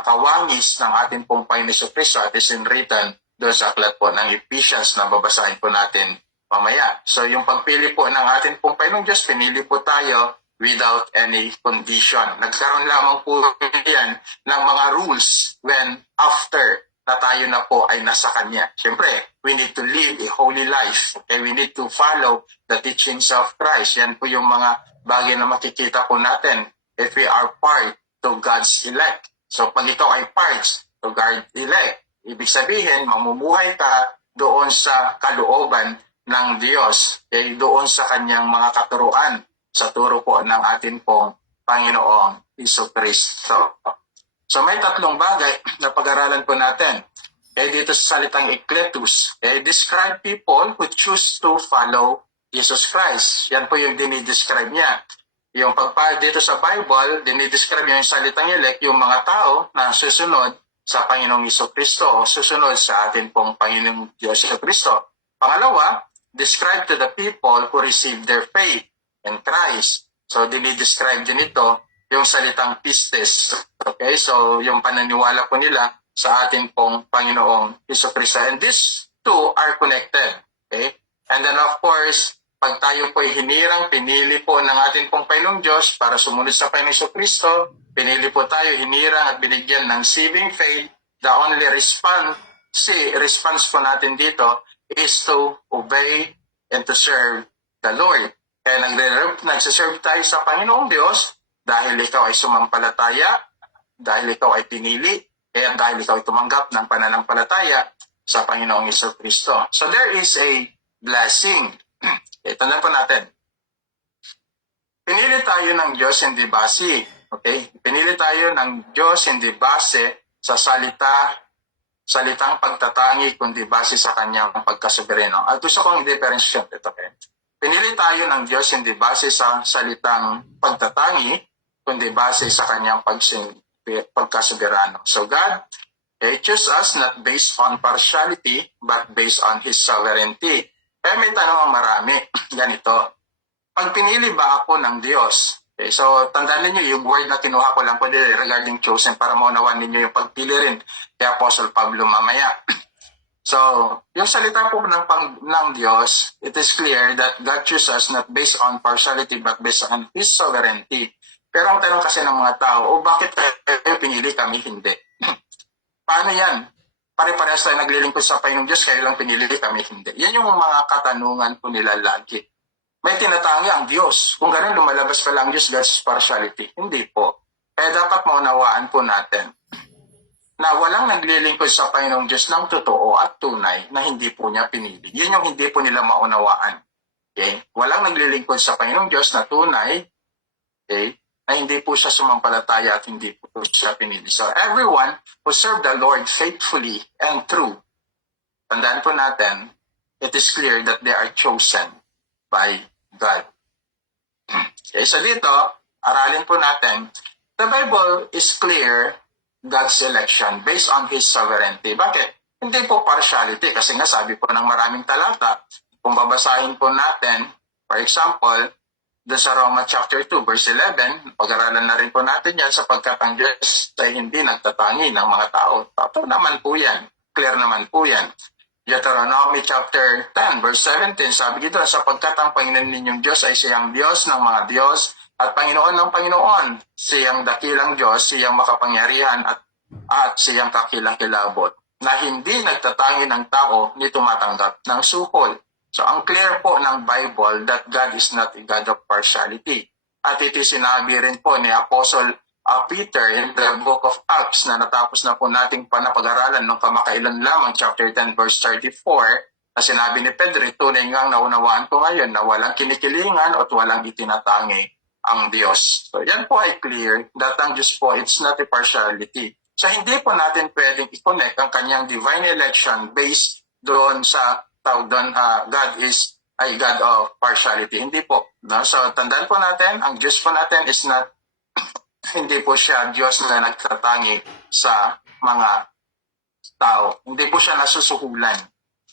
kawangis ng ating pong Panginoong Kristo at is written doon sa aklat po ng Ephesians na babasahin po natin mamaya. So yung pagpili po ng ating pong Panginoong Diyos, pinili po tayo without any condition. Nagkaroon lamang po yan ng mga rules when after na tayo na po ay nasa Kanya. Siyempre, we need to live a holy life. Okay? We need to follow the teachings of Christ. Yan po yung mga bagay na makikita po natin if we are part to God's elect. So pag ikaw ay parts to God's elect, ibig sabihin, mamumuhay ka doon sa kalooban ng Diyos, doon sa kanyang mga katuruan, sa turo po ng atin pong Panginoong Jesucristo. So may tatlong bagay na pag-aralan po natin. Dito sa salitang ekletus, describe people who choose to follow Jesus Christ. Yan po yung dinidescribe niya. Yung dito sa Bible, dinidescribe yung salitang elect, yung mga tao na susunod sa Panginoong Jesucristo, susunod sa atin pong Panginoong Diyos Jesucristo. Pangalawa, describe to the people who receive their faith in Christ. So, dinidescribe din ito yung salitang pistes. Okay, so yung pananiwala po nila sa ating pong Panginoong Jesucristo. And these two are connected. Okay? And then of course, pag tayo po hinirang, pinili po ng ating pong Panginoong Diyos para sumunod sa Panginoong Jesucristo, pinili po tayo, hinirang at binigyan ng saving faith, the only response po natin dito is to obey and to serve the Lord. Kaya nagsiserve tayo sa Panginoong Diyos dahil ikaw ay sumampalataya, dahil ikaw ay pinili, kaya dahil ikaw ay tumanggap ng pananampalataya sa Panginoong Jesucristo. So there is a blessing. Okay, tandaan po natin. Pinili tayo ng Diyos hindi base. Okay? Pinili tayo ng Diyos hindi base sa salitang pagtatangi, kundi base sa kanyang pagkasobereno. At gusto kong i-differentiate ito. Okay? Pinili tayo ng Diyos hindi base sa salitang pagtatangi, kundi base sa kanyang pagkasoberano. So God chose us not based on partiality, but based on His sovereignty. Kaya may tanong ang marami. Ganito. Pag pinili ba ako ng Diyos? Okay, so tandaan niyo yung word na kinuha ko lang po dito regarding chosen para maunawaan ninyo yung pagpili rin kay Apostle Pablo mamaya. So, yung salita po ng Diyos, it is clear that God chooses us not based on partiality but based on His sovereignty. Pero ang tanong kasi ng mga tao, bakit kayo pinili kami hindi? Paano yan? Pare-parehas tayo naglilingkod sa Panginoong Diyos, kayo lang pinili kami hindi. Yan yung mga katanungan po nila lagi. May tinatangi ang Diyos. Kung ganun, lumalabas pa lang Diyos, God's partiality. Hindi po. Kaya dapat maunawaan po natin na walang naglilingkod sa Panginoong Diyos ng totoo at tunay na hindi po niya pinili. Yun yung hindi po nila maunawaan. Okay? Walang naglilingkod sa Panginoong Diyos na tunay, okay, na hindi po siya sumampalataya at hindi po siya pinili. So everyone who serve the Lord faithfully and true, tandaan po natin, it is clear that they are chosen by God. Okay, so dito, aralin po natin, the Bible is clear God's election based on His sovereignty. Bakit? Hindi po partiality kasi nga sabi po ng maraming talata. Kung babasahin po natin, for example, doon sa Roma chapter 2 verse 11, pag-aralan na rin po natin yan sapagkat ang Diyos ay hindi nagtatangi ng mga tao. Totoo naman po yan. Clear naman po yan. Deuteronomy chapter 10 verse 17, sabi dito, sapagkat ang Panginoon ninyong Diyos ay siyang Diyos ng mga Diyos at Panginoon ng Panginoon, siyang dakilang Diyos, siyang makapangyarihan at siyang kakilang-kilabot, na hindi nagtatangi ng tao ni tumatanggap ng suhol. So ang clear po ng Bible that God is not a God of partiality. At ito sinabi rin po ni Apostle Peter in the book of Acts na natapos na po nating panapag-aralan ng kamakailan lamang, chapter 10 verse 34, na sinabi ni Pedro, tunay ngang naunawaan ko ngayon na walang kinikilingan at walang itinatangi ang Diyos. So yan po ay clear that ang Diyos po, it's not a partiality. So hindi po natin pwedeng i-connect ang kanyang divine election based doon sa God is a God of partiality. Hindi po. No? So tandaan po natin, ang Diyos po natin is not, hindi po siya Diyos na nagtatangi sa mga tao. Hindi po siya nasusuhulan.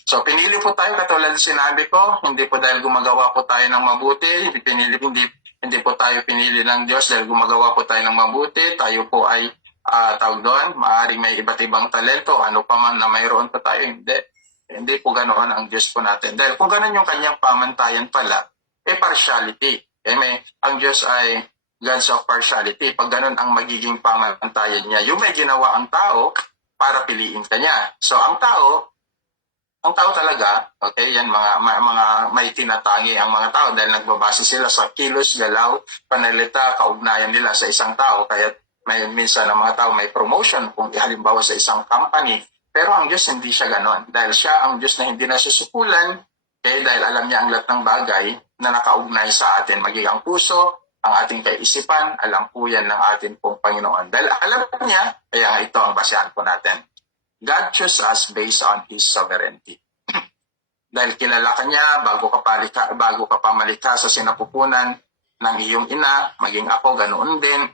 So pinili po tayo, katulad sinabi ko, hindi po dahil gumagawa po tayo ng mabuti, hindi po tayo pinili ng Diyos dahil gumagawa po tayo ng mabuti. Tayo po ay maaaring may iba't ibang talento, ano pa man na mayroon pa tayo. Hindi po ganoon ang Diyos po natin. Dahil kung ganoon yung kanyang pamantayan pala, partiality. Ang Diyos ay God's of partiality. Pag ganoon ang magiging pamantayan niya, yung may ginawa ang tao para piliin ka niya. So ang tao talaga, okay, yan mga may tinatangi ang mga tao dahil nagbabase sila sa kilos, galaw, panalita, kaugnayan nila sa isang tao. Kaya minsan ang mga tao may promotion kung halimbawa sa isang company. Pero ang Diyos hindi siya ganon. Dahil siya ang Diyos na hindi nasusukulan, okay, dahil alam niya ang lahat ng bagay na nakaugnay sa atin. Maging ang puso, ang ating kaisipan, alam po yan ng ating pong Panginoon. Dahil alam niya, kaya ito ang basehan po natin. God chose us based on His sovereignty. Dahil kilala ka niya bago ka pa malikha sa sinapupunan ng iyong ina, maging ako, ganoon din.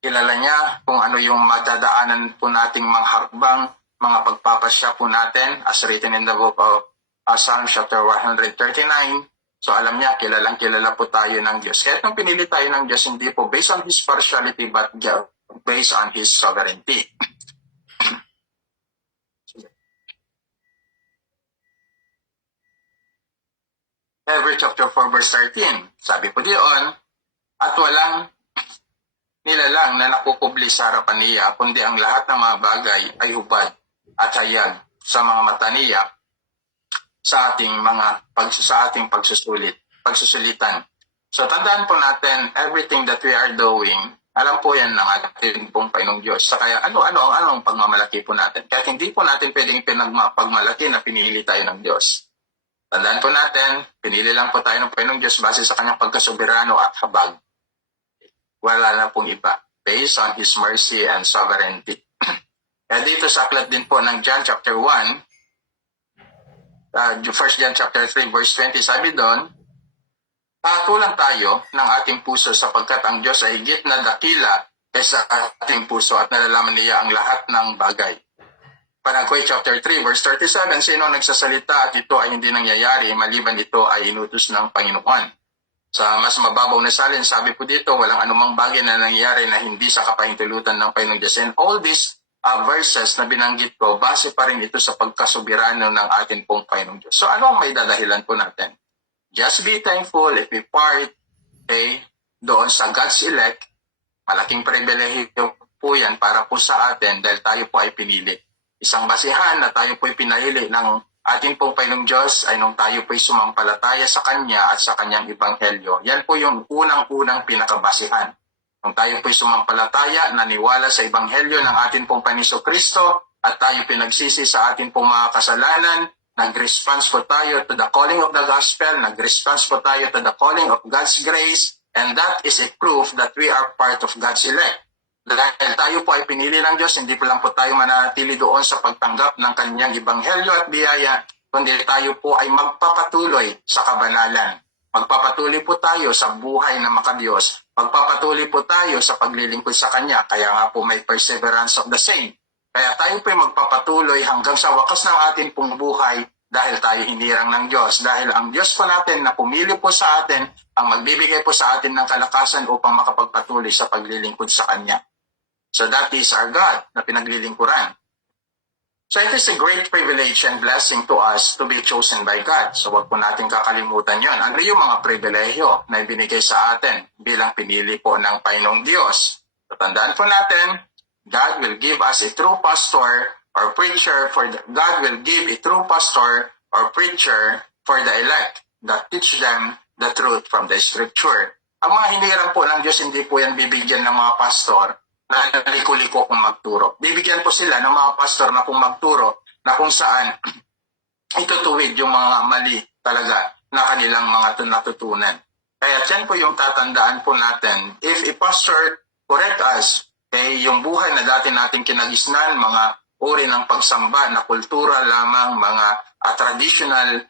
Kilala niya kung ano yung madadaanan po nating mga hakbang, mga pagpapasya po natin, as written in the book of Psalm chapter 139. So alam niya, kilalang kilala po tayo ng Diyos. Kahit nung pinili tayo ng Diyos, hindi po based on His partiality, but based on His sovereignty. Hebrews chapter 4 verse 13, sabi po diyon, at walang nilalang na nakukubli sa harapan niya, kundi ang lahat ng mga bagay ay hubad at hayag sa mga mata niya sa ating pagsusulitan. So tandaan po natin, everything that we are doing, alam po yan ng ating pong Panginoong Diyos. So kaya ano ang pagmamalaki po natin. Kaya hindi po natin pwedeng pinagpagmalaki na pinili tayo ng Diyos. Tandaan po natin, pinili lang po tayo ng Panginoong Diyos base sa kanyang pagkasoberano at habag. Wala na pong iba. Based on His mercy and sovereignty. Kaya dito sa aklat din po ng John chapter 1, 1 John chapter 3 verse 20, sabi doon, patulan tayo ng ating puso sapagkat ang Diyos ay higit na dakila kaysa ating puso at nalalaman niya ang lahat ng bagay. Panagkoy chapter 3 verse 37, sino nagsasalita at ito ay hindi nangyayari maliban ito ay inutos ng Panginoon. Sa mas mababaw na salin, sabi po dito, walang anumang bagay na nangyayari na hindi sa kapahintulutan ng Panginoong Diyos. And all these verses na binanggit ko, base pa rin ito sa pagkasoberano ng ating pong Panginoong Diyos. So ano ang may dadahilan po natin? Just be thankful if we part doon sa God's elect. Malaking pribilehiyo po yan para po sa atin dahil tayo po ay pinili. Isang basihan na tayo po ay pinahili ng ating pong Panginoong Diyos ay nung tayo po ay sumampalataya sa Kanya at sa Kanyang Ebanghelyo. Yan po yung unang-unang pinakabasihan. Nung tayo po ay sumampalataya, naniwala sa Ebanghelyo ng ating pong Panginoong Kristo at tayo pinagsisi sa ating pong mga kasalanan, nag-response po tayo to the calling of the gospel, nag-response po tayo to the calling of God's grace, and that is a proof that we are part of God's elect. Dahil tayo po ay pinili ng Diyos, hindi po lang po tayo manatili doon sa pagtanggap ng Kanyang Ebanghelyo at biyaya, kundi tayo po ay magpapatuloy sa kabanalan. Magpapatuloy po tayo sa buhay na makadiyos. Magpapatuloy po tayo sa paglilingkod sa Kanya. Kaya nga po may perseverance of the saint. Kaya tayo po ay magpapatuloy hanggang sa wakas ng ating pong buhay dahil tayo hinirang ng Diyos. Dahil ang Diyos po natin na pumili po sa atin, ang magbibigay po sa atin ng kalakasan upang makapagpatuloy sa paglilingkod sa Kanya. So that is our God na pinaglilingkuran. So it is a great privilege and blessing to us to be chosen by God. So wag po natin kakalimutan yon. Ano yung mga pribilehyo na ibinigay sa atin bilang pinili po ng Panginoong Diyos? So tandaan po natin, God will give us a true pastor or preacher God will give a true pastor or preacher for the elect that teach them the truth from the scripture. Ang mga hinirang po ng Diyos, hindi po yan bibigyan ng mga pastor na liko-liko kung magturo. Bibigyan po sila ng mga pastor na kung magturo na kung saan itutuwid yung mga mali talaga na kanilang mga natutunan. Kaya yan po yung tatandaan po natin. If a pastor correct us, yung buhay na dati nating kinagisnan, mga uri ng pagsamba na kultura lamang, mga traditional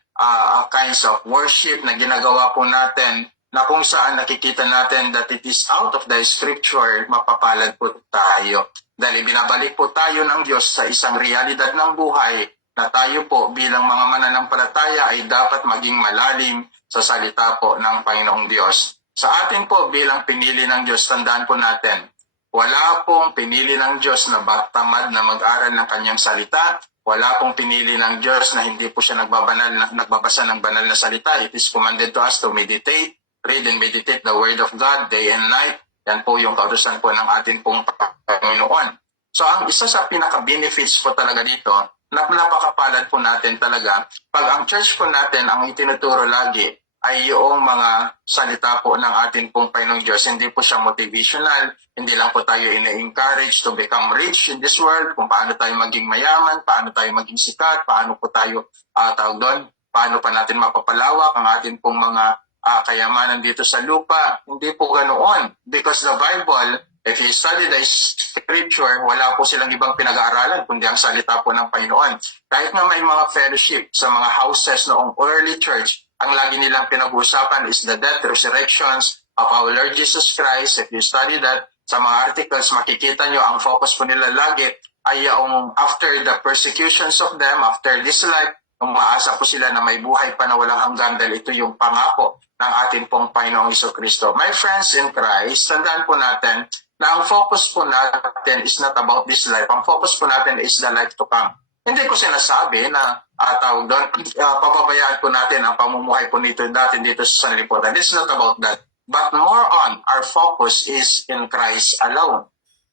kinds of worship na ginagawa po natin, na kung saan nakikita natin that it is out of the scripture, mapapalad po tayo. Dahil binabalik po tayo ng Diyos sa isang realidad ng buhay na tayo po bilang mga mananampalataya ay dapat maging malalim sa salita po ng Panginoong Diyos. Sa atin po bilang pinili ng Diyos, tandaan po natin, wala pong pinili ng Diyos na tamad na mag-aral ng Kanyang salita. Wala pong pinili ng Diyos na hindi po siya nagbabasa ng banal na salita. It is commanded to us to meditate, read and meditate the Word of God day and night. Yan po yung kautusan po ng atin pong Panginoon. So ang isa sa pinaka-benefits po talaga dito, na napakapalad po natin talaga, pag ang church po natin ang itinuturo lagi ay yung mga salita po ng atin pong Panginoong Diyos. Hindi po siya motivational, hindi lang po tayo ina-encourage to become rich in this world, kung paano tayo maging mayaman, paano tayo maging sikat, paano po tayo, paano pa natin mapapalawak ang atin pong mga kayamanan dito sa lupa. Hindi po ganoon. Because the Bible, if you study the scripture, wala po silang ibang pinag-aaralan kundi ang salita po ng Panginoon. Kahit nga may mga fellowship sa mga houses noong early church, ang lagi nilang pinag-uusapan is the death, resurrections of our Lord Jesus Christ. If you study that, sa mga articles, makikita nyo, ang focus po nila lagi ay yung after the persecutions of them, after this life, Umaasa po sila na may buhay pa na walang hanggan dahil ito yung pangako ng ating pong Panginoong Jesucristo. My friends in Christ, tandaan po natin na ang focus po natin is not about this life. Ang focus po natin is the life to come. Hindi ko sinasabi na tawag doon, pababayaan po natin ang pamumuhay po nito natin dito sa sanlibutan. It's not about that. But more on, our focus is in Christ alone.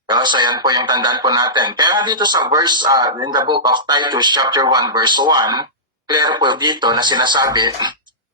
So yan po yung tandaan po natin. Kaya dito sa verse, in the book of Titus, chapter 1, verse 1, clear po dito na sinasabi,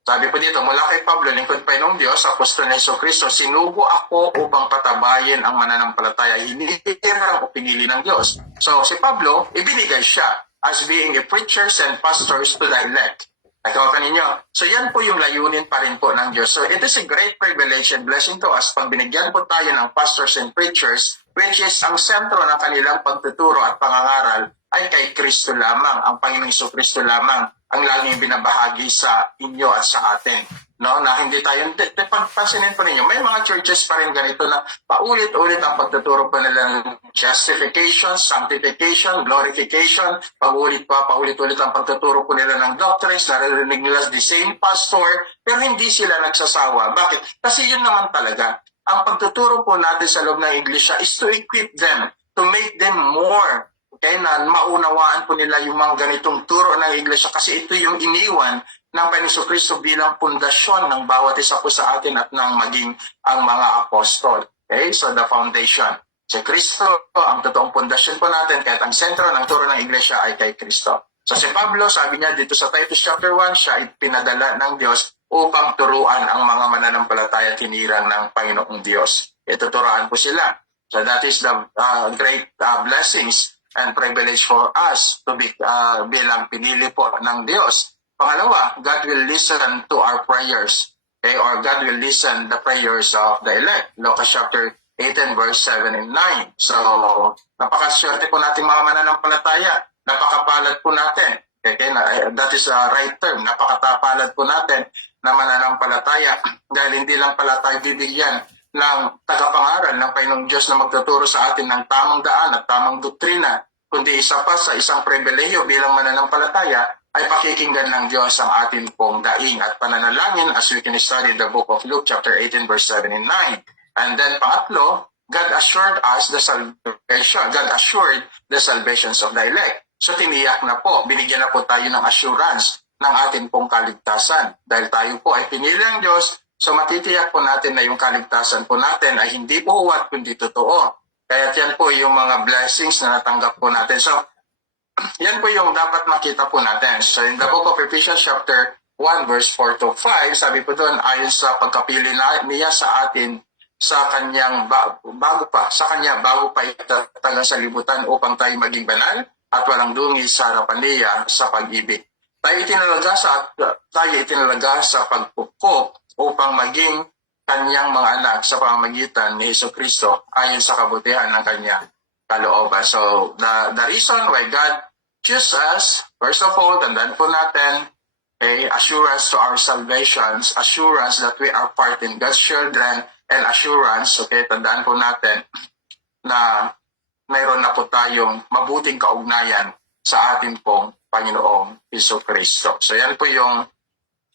sabi po dito, mula kay Pablo, lingkod pa ng Diyos, apostol na Jesucristo, sinugo ako upang patabayin ang mananampalataya. Hinihirang o pinili ng Diyos. So si Pablo, ibinigay siya as being a preachers and pastors to the elect. Nakaw ninyo. So yan po yung layunin pa rin po ng Diyos. So it is a great privilege and blessing to us pag binigyan po tayo ng pastors and preachers, which is ang sentro ng kanilang pagtuturo at pangangaral ay kay Kristo lamang. Ang Panginoong Jesucristo lamang ang laging binabahagi sa inyo at sa atin. No, na hindi tayo, pagpansinin po ninyo, may mga churches pa rin ganito na paulit-ulit ang pagtuturo po nila ng justification, sanctification, glorification, paulit-ulit ang pagtuturo po nila ng doctrines, naririnig nila the same pastor, pero hindi sila nagsasawa. Bakit? Kasi yun naman talaga. Ang pagtuturo po natin sa loob ng iglesia is to equip them, to make them more, okay, na maunawaan po nila yung mga ganitong turo ng iglesia kasi ito yung iniwan ng Panginoong Kristo bilang pundasyon ng bawat isa po sa atin at ng maging ang mga apostol. Okay? So the foundation. Si Kristo, ang totoong pundasyon po natin, kahit ang sentro ng turo ng iglesia ay kay Kristo. So si Pablo, sabi niya dito sa Titus chapter 1, siya ay pinadala ng Diyos upang turuan ang mga mananampalataya at tinirang ng Panginoong Diyos. Ituturuan po sila. So that is the great blessings and privilege for us to be bilang pinili po ng Diyos. Pangalawa, God will listen to our prayers. Okay? Or God will listen the prayers of the elect. Lucas chapter 18, verse 7 and 9. So, napakaswerte po natin mga mananampalataya. Napakapalad po natin. Okay? That is a right term. Napakapalad po natin na mananampalataya. Dahil hindi lang pala tayo bibigyan ng tagapangaral ng Panginoong Diyos na magtuturo sa atin ng tamang daan at tamang doktrina, kundi isa pa sa isang pribilehiyo bilang mananampalataya ay pakikinggan ng Diyos ang ating pong daing at pananalangin as we can study the book of Luke chapter 18 verse 7 and 9. And then pangatlo, God assured us the salvation. God assured the salvations of the elect. So tiniyak na po, binigyan na po tayo ng assurance ng ating pong kaligtasan. Dahil tayo po ay pinili ng Diyos, so matitiyak po natin na yung kaligtasan po natin ay hindi po huwat kundi totoo. Kaya yan po yung mga blessings na natanggap po natin. So yan po yung dapat makita po natin. So in the book of Ephesians chapter 1 verse 4 to 5, sabi po doon, ayon sa pagkapili niya sa atin sa kanyang bago pa itatagal sa libutan upang tayo maging banal at walang dungi sa harapan niya sa pag-ibig. Tayo itinalaga sa pagpupok upang maging kanyang mga anak sa pamamagitan ni Jesucristo ayon sa kabutihan ng kanyang kalooban. So, the reason why God chose us, first of all, tandaan po natin, assurance to our salvations, assurance that we are part in God's children, and assurance, tandaan po natin na mayroon na po tayong mabuting kaugnayan sa ating pong Panginoong Jesucristo. So, yan po yung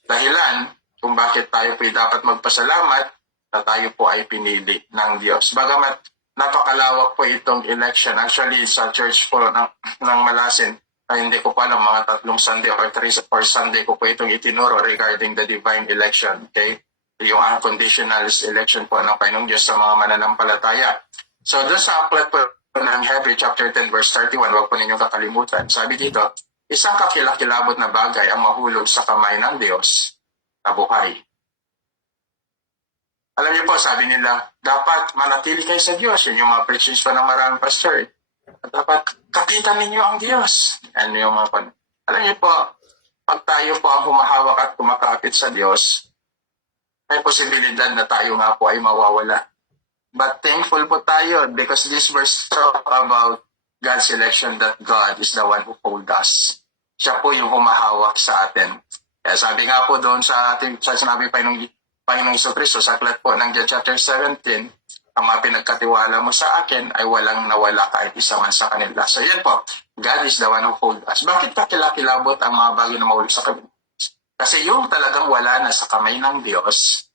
dahilan kung bakit tayo po dapat magpasalamat na tayo po ay pinili ng Diyos. Bagamat napakalawak po itong election. Actually, sa church po ng Malasin, hindi ko pa alam, mga 3 Sunday or 3 Sunday ko po itong itinuro regarding the divine election. Okay? Yung unconditional election po ng Panginoong Diyos sa mga mananampalataya. So, doon sa aklat po ng Hebrew chapter 10 verse 31, huwag po ninyong kakalimutan. Sabi dito, isang kakilakilabot na bagay ang mahulog sa kamay ng Diyos na buhay. Alam niyo po, sabi nila, dapat manatili kayo sa Diyos. Yun yung mga preachings pa ng maraming pastor. Dapat kapitan ninyo ang Diyos. Ano yung mga Alam niyo po, pag tayo po ang humahawak at kumakapit sa Diyos, may posibilidad na tayo nga po ay mawawala. But thankful po tayo because this verse talk about God's election, that God is the one who hold us. Siya po yung humahawak sa atin. Kaya sabi nga po doon sa ating sinabi pa ng Panginoong Jesucristo sa aklat po ng John chapter 17, ang mga pinagkatiwala mo sa akin ay walang nawala kahit isa man sa kanila. So yan po, God is the one who holds us. Bakit kakilakilabot ang mga bagay na mahulog sa kamay? Kasi yung talagang wala na sa kamay ng Diyos,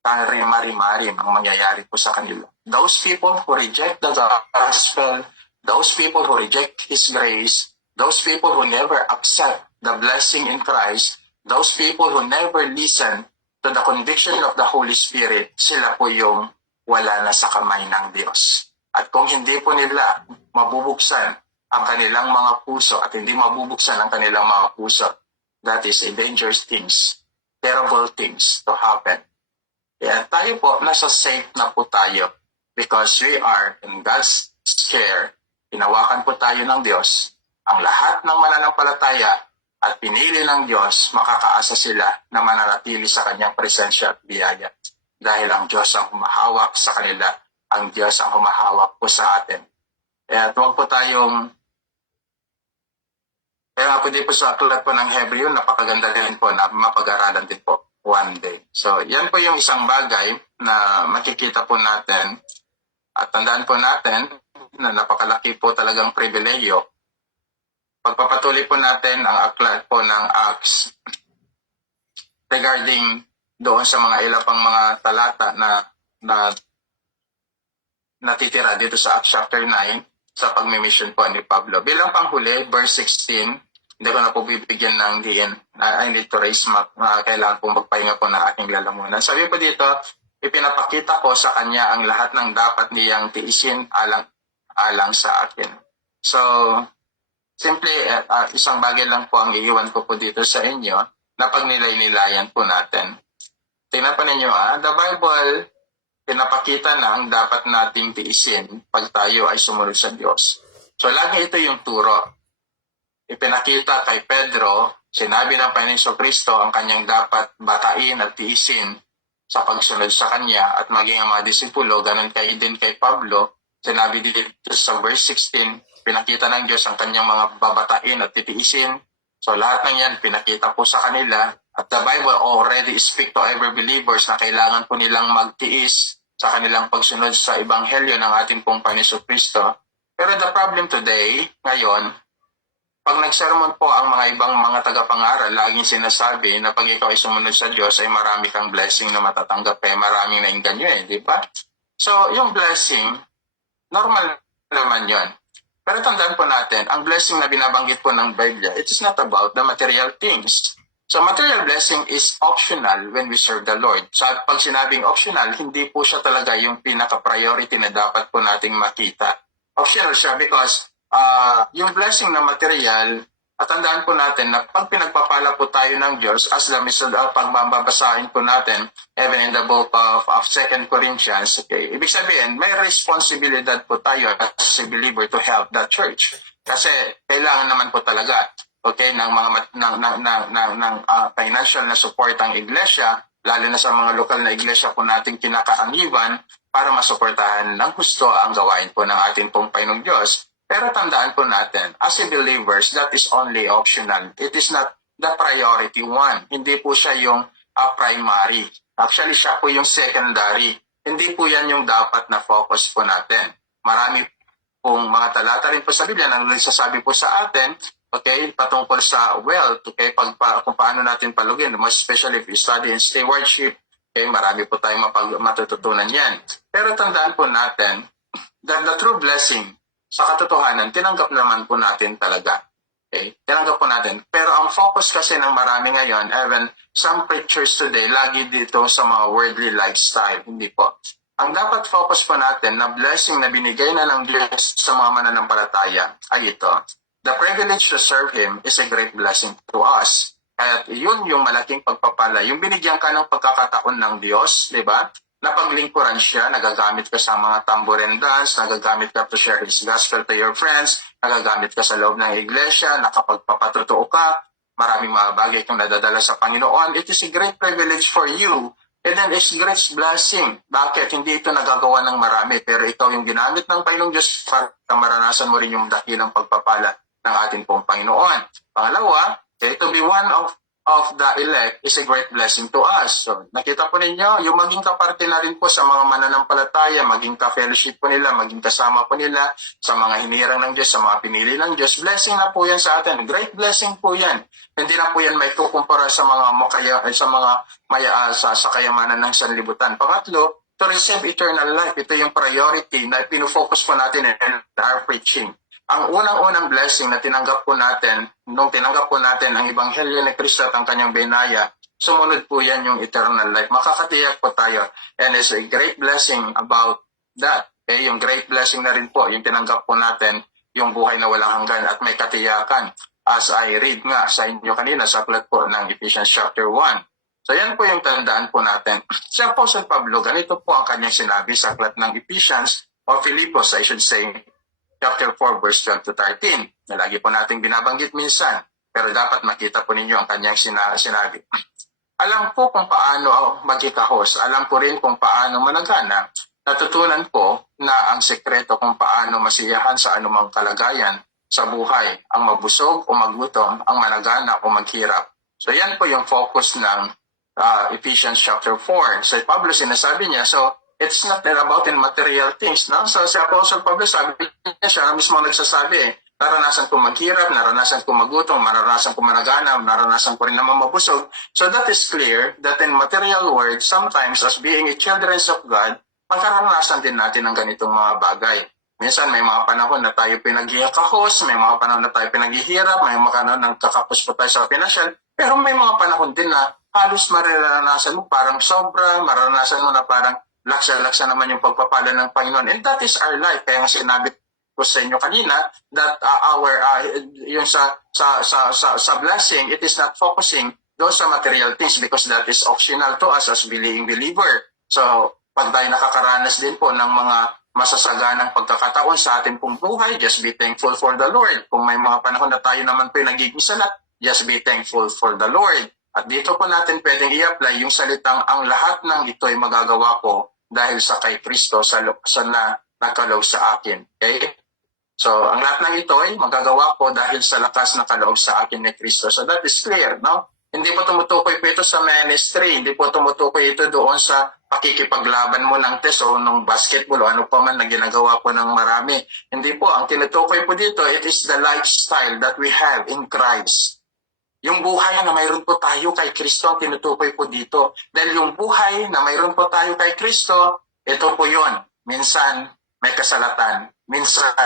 marim-marim ang mangyayari po sa kanila. Those people who reject the gospel, those people who reject His grace, those people who never accept the blessing in Christ, those people who never listen to the conviction of the Holy Spirit, sila po yung wala na sa kamay ng Diyos. At kung hindi po nila mabubuksan ang kanilang mga puso at hindi mabubuksan ang kanilang mga puso, that is a dangerous things, terrible things to happen. Kaya tayo po, nasa safe na po tayo because we are in God's care. Hinawakan po tayo ng Diyos. Ang lahat ng mananampalataya at pinili ng Diyos, makakaasa sila na mananatili sa kanyang presensya at biyaya. Dahil ang Diyos ang humahawak sa kanila, ang Diyos ang humahawak po sa atin. Kaya huwag po tayong kaya po din po sa aklat po ng Hebreo, napakaganda rin po na mapag-aralan din po one day. So, yan po yung isang bagay na makikita po natin at tandaan po natin na napakalaki po talagang pribileyo. Pagpapatuloy po natin ang aklat po ng Acts regarding doon sa mga ilang pang mga talata na natitira dito sa Acts chapter 9 sa pagmimission po ni Pablo. Bilang panghuli, verse 16, hindi ko na po bibigyan ng diin. I need to raise map. Kailangan pong magpahinga po ng aking lalamunan. Sabi po dito, ipinapakita ko sa kanya ang lahat ng dapat niyang tiisin alang sa akin. So, simply, isang bagay lang po ang iiwan ko po dito sa inyo na pagnilay-nilayan po natin. Tingnan po ninyo, the Bible, pinapakita na ang dapat nating tiisin pag tayo ay sumunod sa Diyos. So, lagi ito yung turo. Ipinakita kay Pedro, sinabi ng Panginoon Kristo ang kanyang dapat batain at tiisin sa pagsunod sa kanya at maging ang mga disipulo, ganun din kay Pablo. Sinabi dito sa verse 16, pinakita ng Diyos ang kanyang mga babatain at titiisin. So, lahat ng yan pinakita po sa kanila. At the Bible already speak to every believers na kailangan po nilang magtiis sa kanilang pagsunod sa Ebanghelyo ng ating pong Panginoon Kristo. Pero the problem today, ngayon, pag nagsermon po ang mga ibang mga tagapangaral, laging sinasabi na pag ikaw ay sumunod sa Diyos ay marami kang blessing na matatanggap maraming nainganyo di ba? So, yung blessing, normal naman yun. Pero tandaan po natin, ang blessing na binabanggit po ng Biblia, it is not about the material things. So, material blessing is optional when we serve the Lord. So, pag sinabing optional, hindi po siya talaga yung pinaka-priority na dapat po nating makita. Optional siya because yung blessing na material, at tandaan po natin na pag pinagpapala po tayo ng Diyos, as the pagbabasahin po natin, even in the book of 2 Corinthians, okay, ibig sabihin, may responsibilidad po tayo as a believer to help that church. Kasi kailangan naman po talaga okay, ng mga financial na support ang iglesia, lalo na sa mga lokal na iglesia po nating kinakaangiban para masuportahan ng gusto ang gawain po ng ating pong Panginoong Diyos. Pero tandaan po natin, as a believers, that is only optional. It is not the priority one. Hindi po siya yung primary. Actually, siya po yung secondary. Hindi po yan yung dapat na focus po natin. Marami pong mga talata rin po sa Biblia na nagsasabi po sa atin, okay, patungkol sa wealth, okay, kung paano natin palugin, most especially if you study in stewardship, okay, marami po tayong matututunan yan. Pero tandaan po natin that the true blessing, sa katotohanan, tinanggap naman po natin talaga. Okay? Tinanggap po natin. Pero ang focus kasi ng marami ngayon, even some preachers today, lagi dito sa mga worldly lifestyle. Hindi po. Ang dapat focus po natin na blessing na binigay na ng Diyos sa mga mananampalataya ay ito. The privilege to serve Him is a great blessing to us. Kaya yun yung malaking pagpapala. Yung binigyan ka ng pagkakataon ng Diyos, di ba? Napaglingkuran siya, nagagamit ka sa mga tambour and dance, nagagamit ka to share His gospel to your friends, nagagamit ka sa loob ng iglesia, nakapagpapatotoo ka, maraming mga bagay kang nadadala sa Panginoon. It is a great privilege for you. And then it's great blessing. Bakit? Hindi ito nagagawa ng marami, pero ikaw yung ginamit ng Panginoong Diyos para maranasan mo rin yung dakilang pagpapala ng ating pong Panginoon. Pangalawa, to be one of of the elect is a great blessing to us. So, nakita po ninyo, yung maging kaparte na rin po sa mga mananampalataya, maging ka-fellowship po nila, maging kasama po nila sa mga hinirang ng Diyos, sa mga pinili ng Diyos, blessing na po yan sa atin. Great blessing po yan. Hindi na po yan may kukumpara sa mga sa kayamanan ng sanlibutan. Pangatlo, to receive eternal life. Ito yung priority na pinufocus po natin in our preaching. Ang unang-unang blessing na tinanggap po natin, nung tinanggap po natin ang Ebanghelyo ni Kristo at ang kanyang binaya, sumunod po yan yung eternal life. Makakatiyak po tayo. And it's a great blessing about that. Yung great blessing na rin po, yung tinanggap po natin, yung buhay na walang hanggan at may katiyakan. As I read nga sa inyo kanina sa aklat po ng Ephesians chapter 1. So yan po yung tandaan po natin. Si Apostle Pablo, ganito po ang kanyang sinabi sa aklat ng Ephesians o Filipos, I should say, chapter 4, verse 12 to 13, na lagi po nating binabanggit minsan, pero dapat makita po ninyo ang kanyang sinabi. Alam po kung paano magkikahos, alam po rin kung paano managana, natutunan po na ang sekreto kung paano masiyahan sa anumang kalagayan sa buhay, ang mabusog o magutom, ang managana o maghirap. So yan po yung focus ng Ephesians chapter 4. So Pablo sinasabi niya, so it's not about in material things, no? So si Apostle Pablo, sabi niya, siya mismo nagsasabi, naranasan ko maghirap, naranasan ko magutom, naranasan ko managana, naranasan ko rin naman mabusog. So that is clear that in material world, sometimes as being a children of God, magkaranasan din natin ng ganitong mga bagay. Minsan may mga panahon na tayo pinaghihakahos, may mga panahon na tayo pinaghihirap, may mga panahon na kakapos po tayo sa financial, pero may mga panahon din na halos mararanasan mo parang sobra, mararanasan mo na parang laksa-laksa naman yung pagpapala ng Panginoon. And that is our life. Kaya nga sinabi ko sa inyo kanina that yung sa blessing, it is not focusing those sa material things because that is optional to us as being believer. So, pag tayo nakakaranas din po ng mga masasaganang pagkakataon sa ating pong buhay, just be thankful for the Lord. Kung may mga panahon na tayo naman po yung nagiging salat, just be thankful for the Lord. At dito po natin pwedeng i-apply yung salitang ang lahat ng ito ay magagawa ko dahil sa kay Kristo sa na nakaloob sa akin. Okay? So, ang lahat ng ito ay magagawa ko dahil sa lakas na kaloob sa akin ni Kristo. So, that is clear, no? Hindi po tumutukoy po ito sa ministry. Hindi po tumutukoy ito doon sa pakikipaglaban mo ng test o ng basketball o ano pa man na ginagawa po ng marami. Hindi po. Ang tinutukoy po dito, it is the lifestyle that we have in Christ. Yung buhay na mayroon po tayo kay Kristo ang tinutukoy po dito. Dahil yung buhay na mayroon po tayo kay Kristo, ito po yun. Minsan may kasalatan, minsan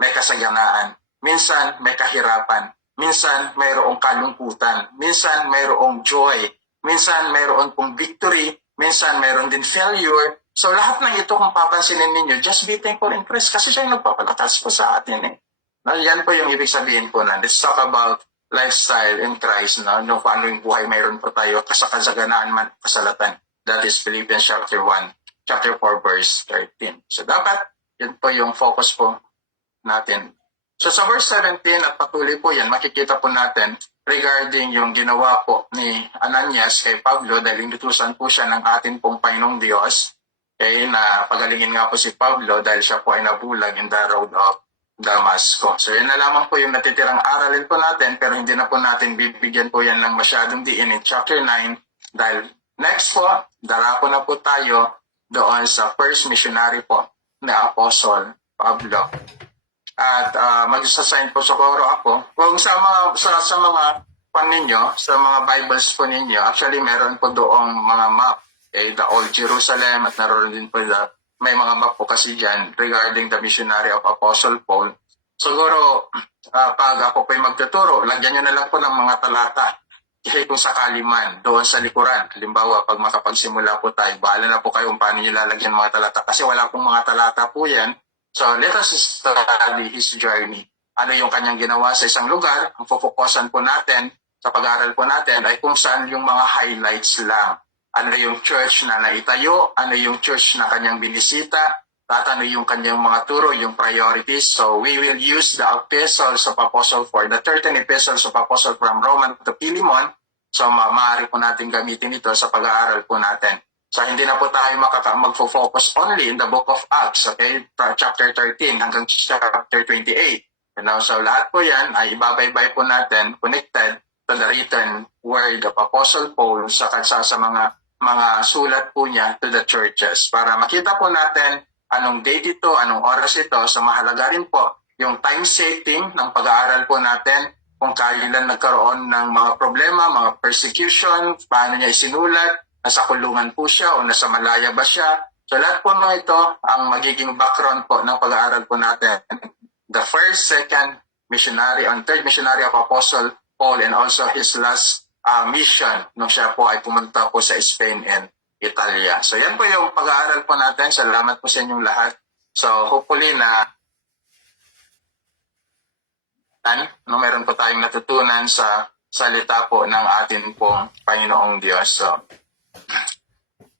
may kasaganaan, minsan may kahirapan, minsan mayroong kalungkutan, minsan mayroong joy, minsan mayroon pong victory, minsan mayroon din failure. So lahat ng ito kung papansinin ninyo, just be thankful in Christ kasi siya yung nagpapalakas po sa atin. Yan po yung ibig sabihin po na. Let's talk about lifestyle in Christ, no paano yung buhay mayroon po tayo, kasaganaan man, kasalatan. That is Philippians chapter 4, verse 13. So dapat, yun po yung focus po natin. So sa verse 17 at patuloy po yan, makikita po natin regarding yung ginawa po ni Ananias kay Pablo dahil inutusan po siya ng atin pong Panginoong Diyos. Okay, na pagalingin nga po si Pablo dahil siya po ay nabulag in the road of Damasco. So yun na lamang po yung natitirang aralin po natin pero hindi na po natin bibigyan po yan ng masyadong diin in chapter 9 dahil next po, darako na po tayo doon sa first missionary po na Apostle Pablo. At mag-assign po siguro ako kung sa mga pan ninyo, sa mga Bibles po ninyo, actually meron po doong mga map, the Old Jerusalem at naroon din po may mga map po kasi dyan regarding the missionary of Apostle Paul. Siguro, pag ako po ay magtuturo, lagyan nyo na lang po ng mga talata. Kasi kung sakali man, doon sa likuran. Halimbawa, pag makapagsimula po tayo, bahala na po kayo kung paano nyo lalagyan mga talata. Kasi wala pong mga talata po yan. So, let us study his journey. Ano yung kanyang ginawa sa isang lugar, ang focusan po natin, sa pag-aaral po natin, ay kung saan yung mga highlights lang. Ano yung church na naitayo, ano yung church na kanyang binisita, at ano yung kanyang mga turo, yung priorities. So we will use the epistles of Apostle for the 13 epistles of Apostle from Roman to Philemon. So maaari po natin gamitin ito sa pag-aaral po natin. So hindi na po tayo magfo-focus only in the book of Acts, okay? From chapter 13 hanggang chapter 28. So lahat po yan ay ibabaybay po natin, connected, to the written word of Apostle Paul sa mga sulat po niya to the churches. Para makita po natin anong date ito, anong oras ito. So mahalaga rin po yung time setting ng pag-aaral po natin, kung kailan nagkaroon ng mga problema, mga persecution, paano niya isinulat, nasa kulungan po siya o nasa malaya ba siya. So lahat po mga ito ang magiging background po ng pag-aaral po natin. The first, second missionary, and third missionary of Apostle Paul, and also his last mission nung siya po ay pumunta po sa Spain and Italia. So yan po yung pag-aaral po natin. Salamat po sa inyong lahat. So hopefully na meron po tayong natutunan sa salita po ng atin pong Panginoong Diyos. So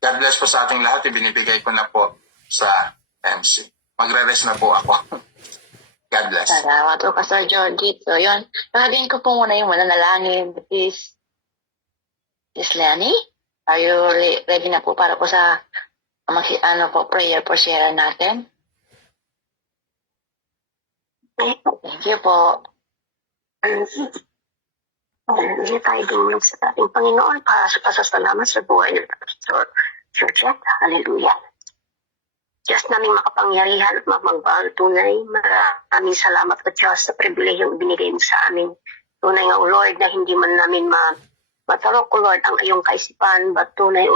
God bless po sa ating lahat. Ibinibigay ko na po sa MC. Magre-rest na po ako. God bless. Salamat po, Pastor Jordi. So, yun. Nahagin ko po muna yung mananalangin. Is Lenny? Are you ready na po para po sa prayer po share natin? Thank you po. Hindi tayo dumulog sa ating Panginoon para sa pasasalamat sa buhay ng Pastor Georgette. Hallelujah. Diyos naming makapangyarihan at mapagmahal tunay, maraming salamat po Diyos sa pribilehiyong binigay mo sa amin. Tunay nga, O Lord, na hindi man namin matarok, O Lord, ang iyong kaisipan, but tunay, O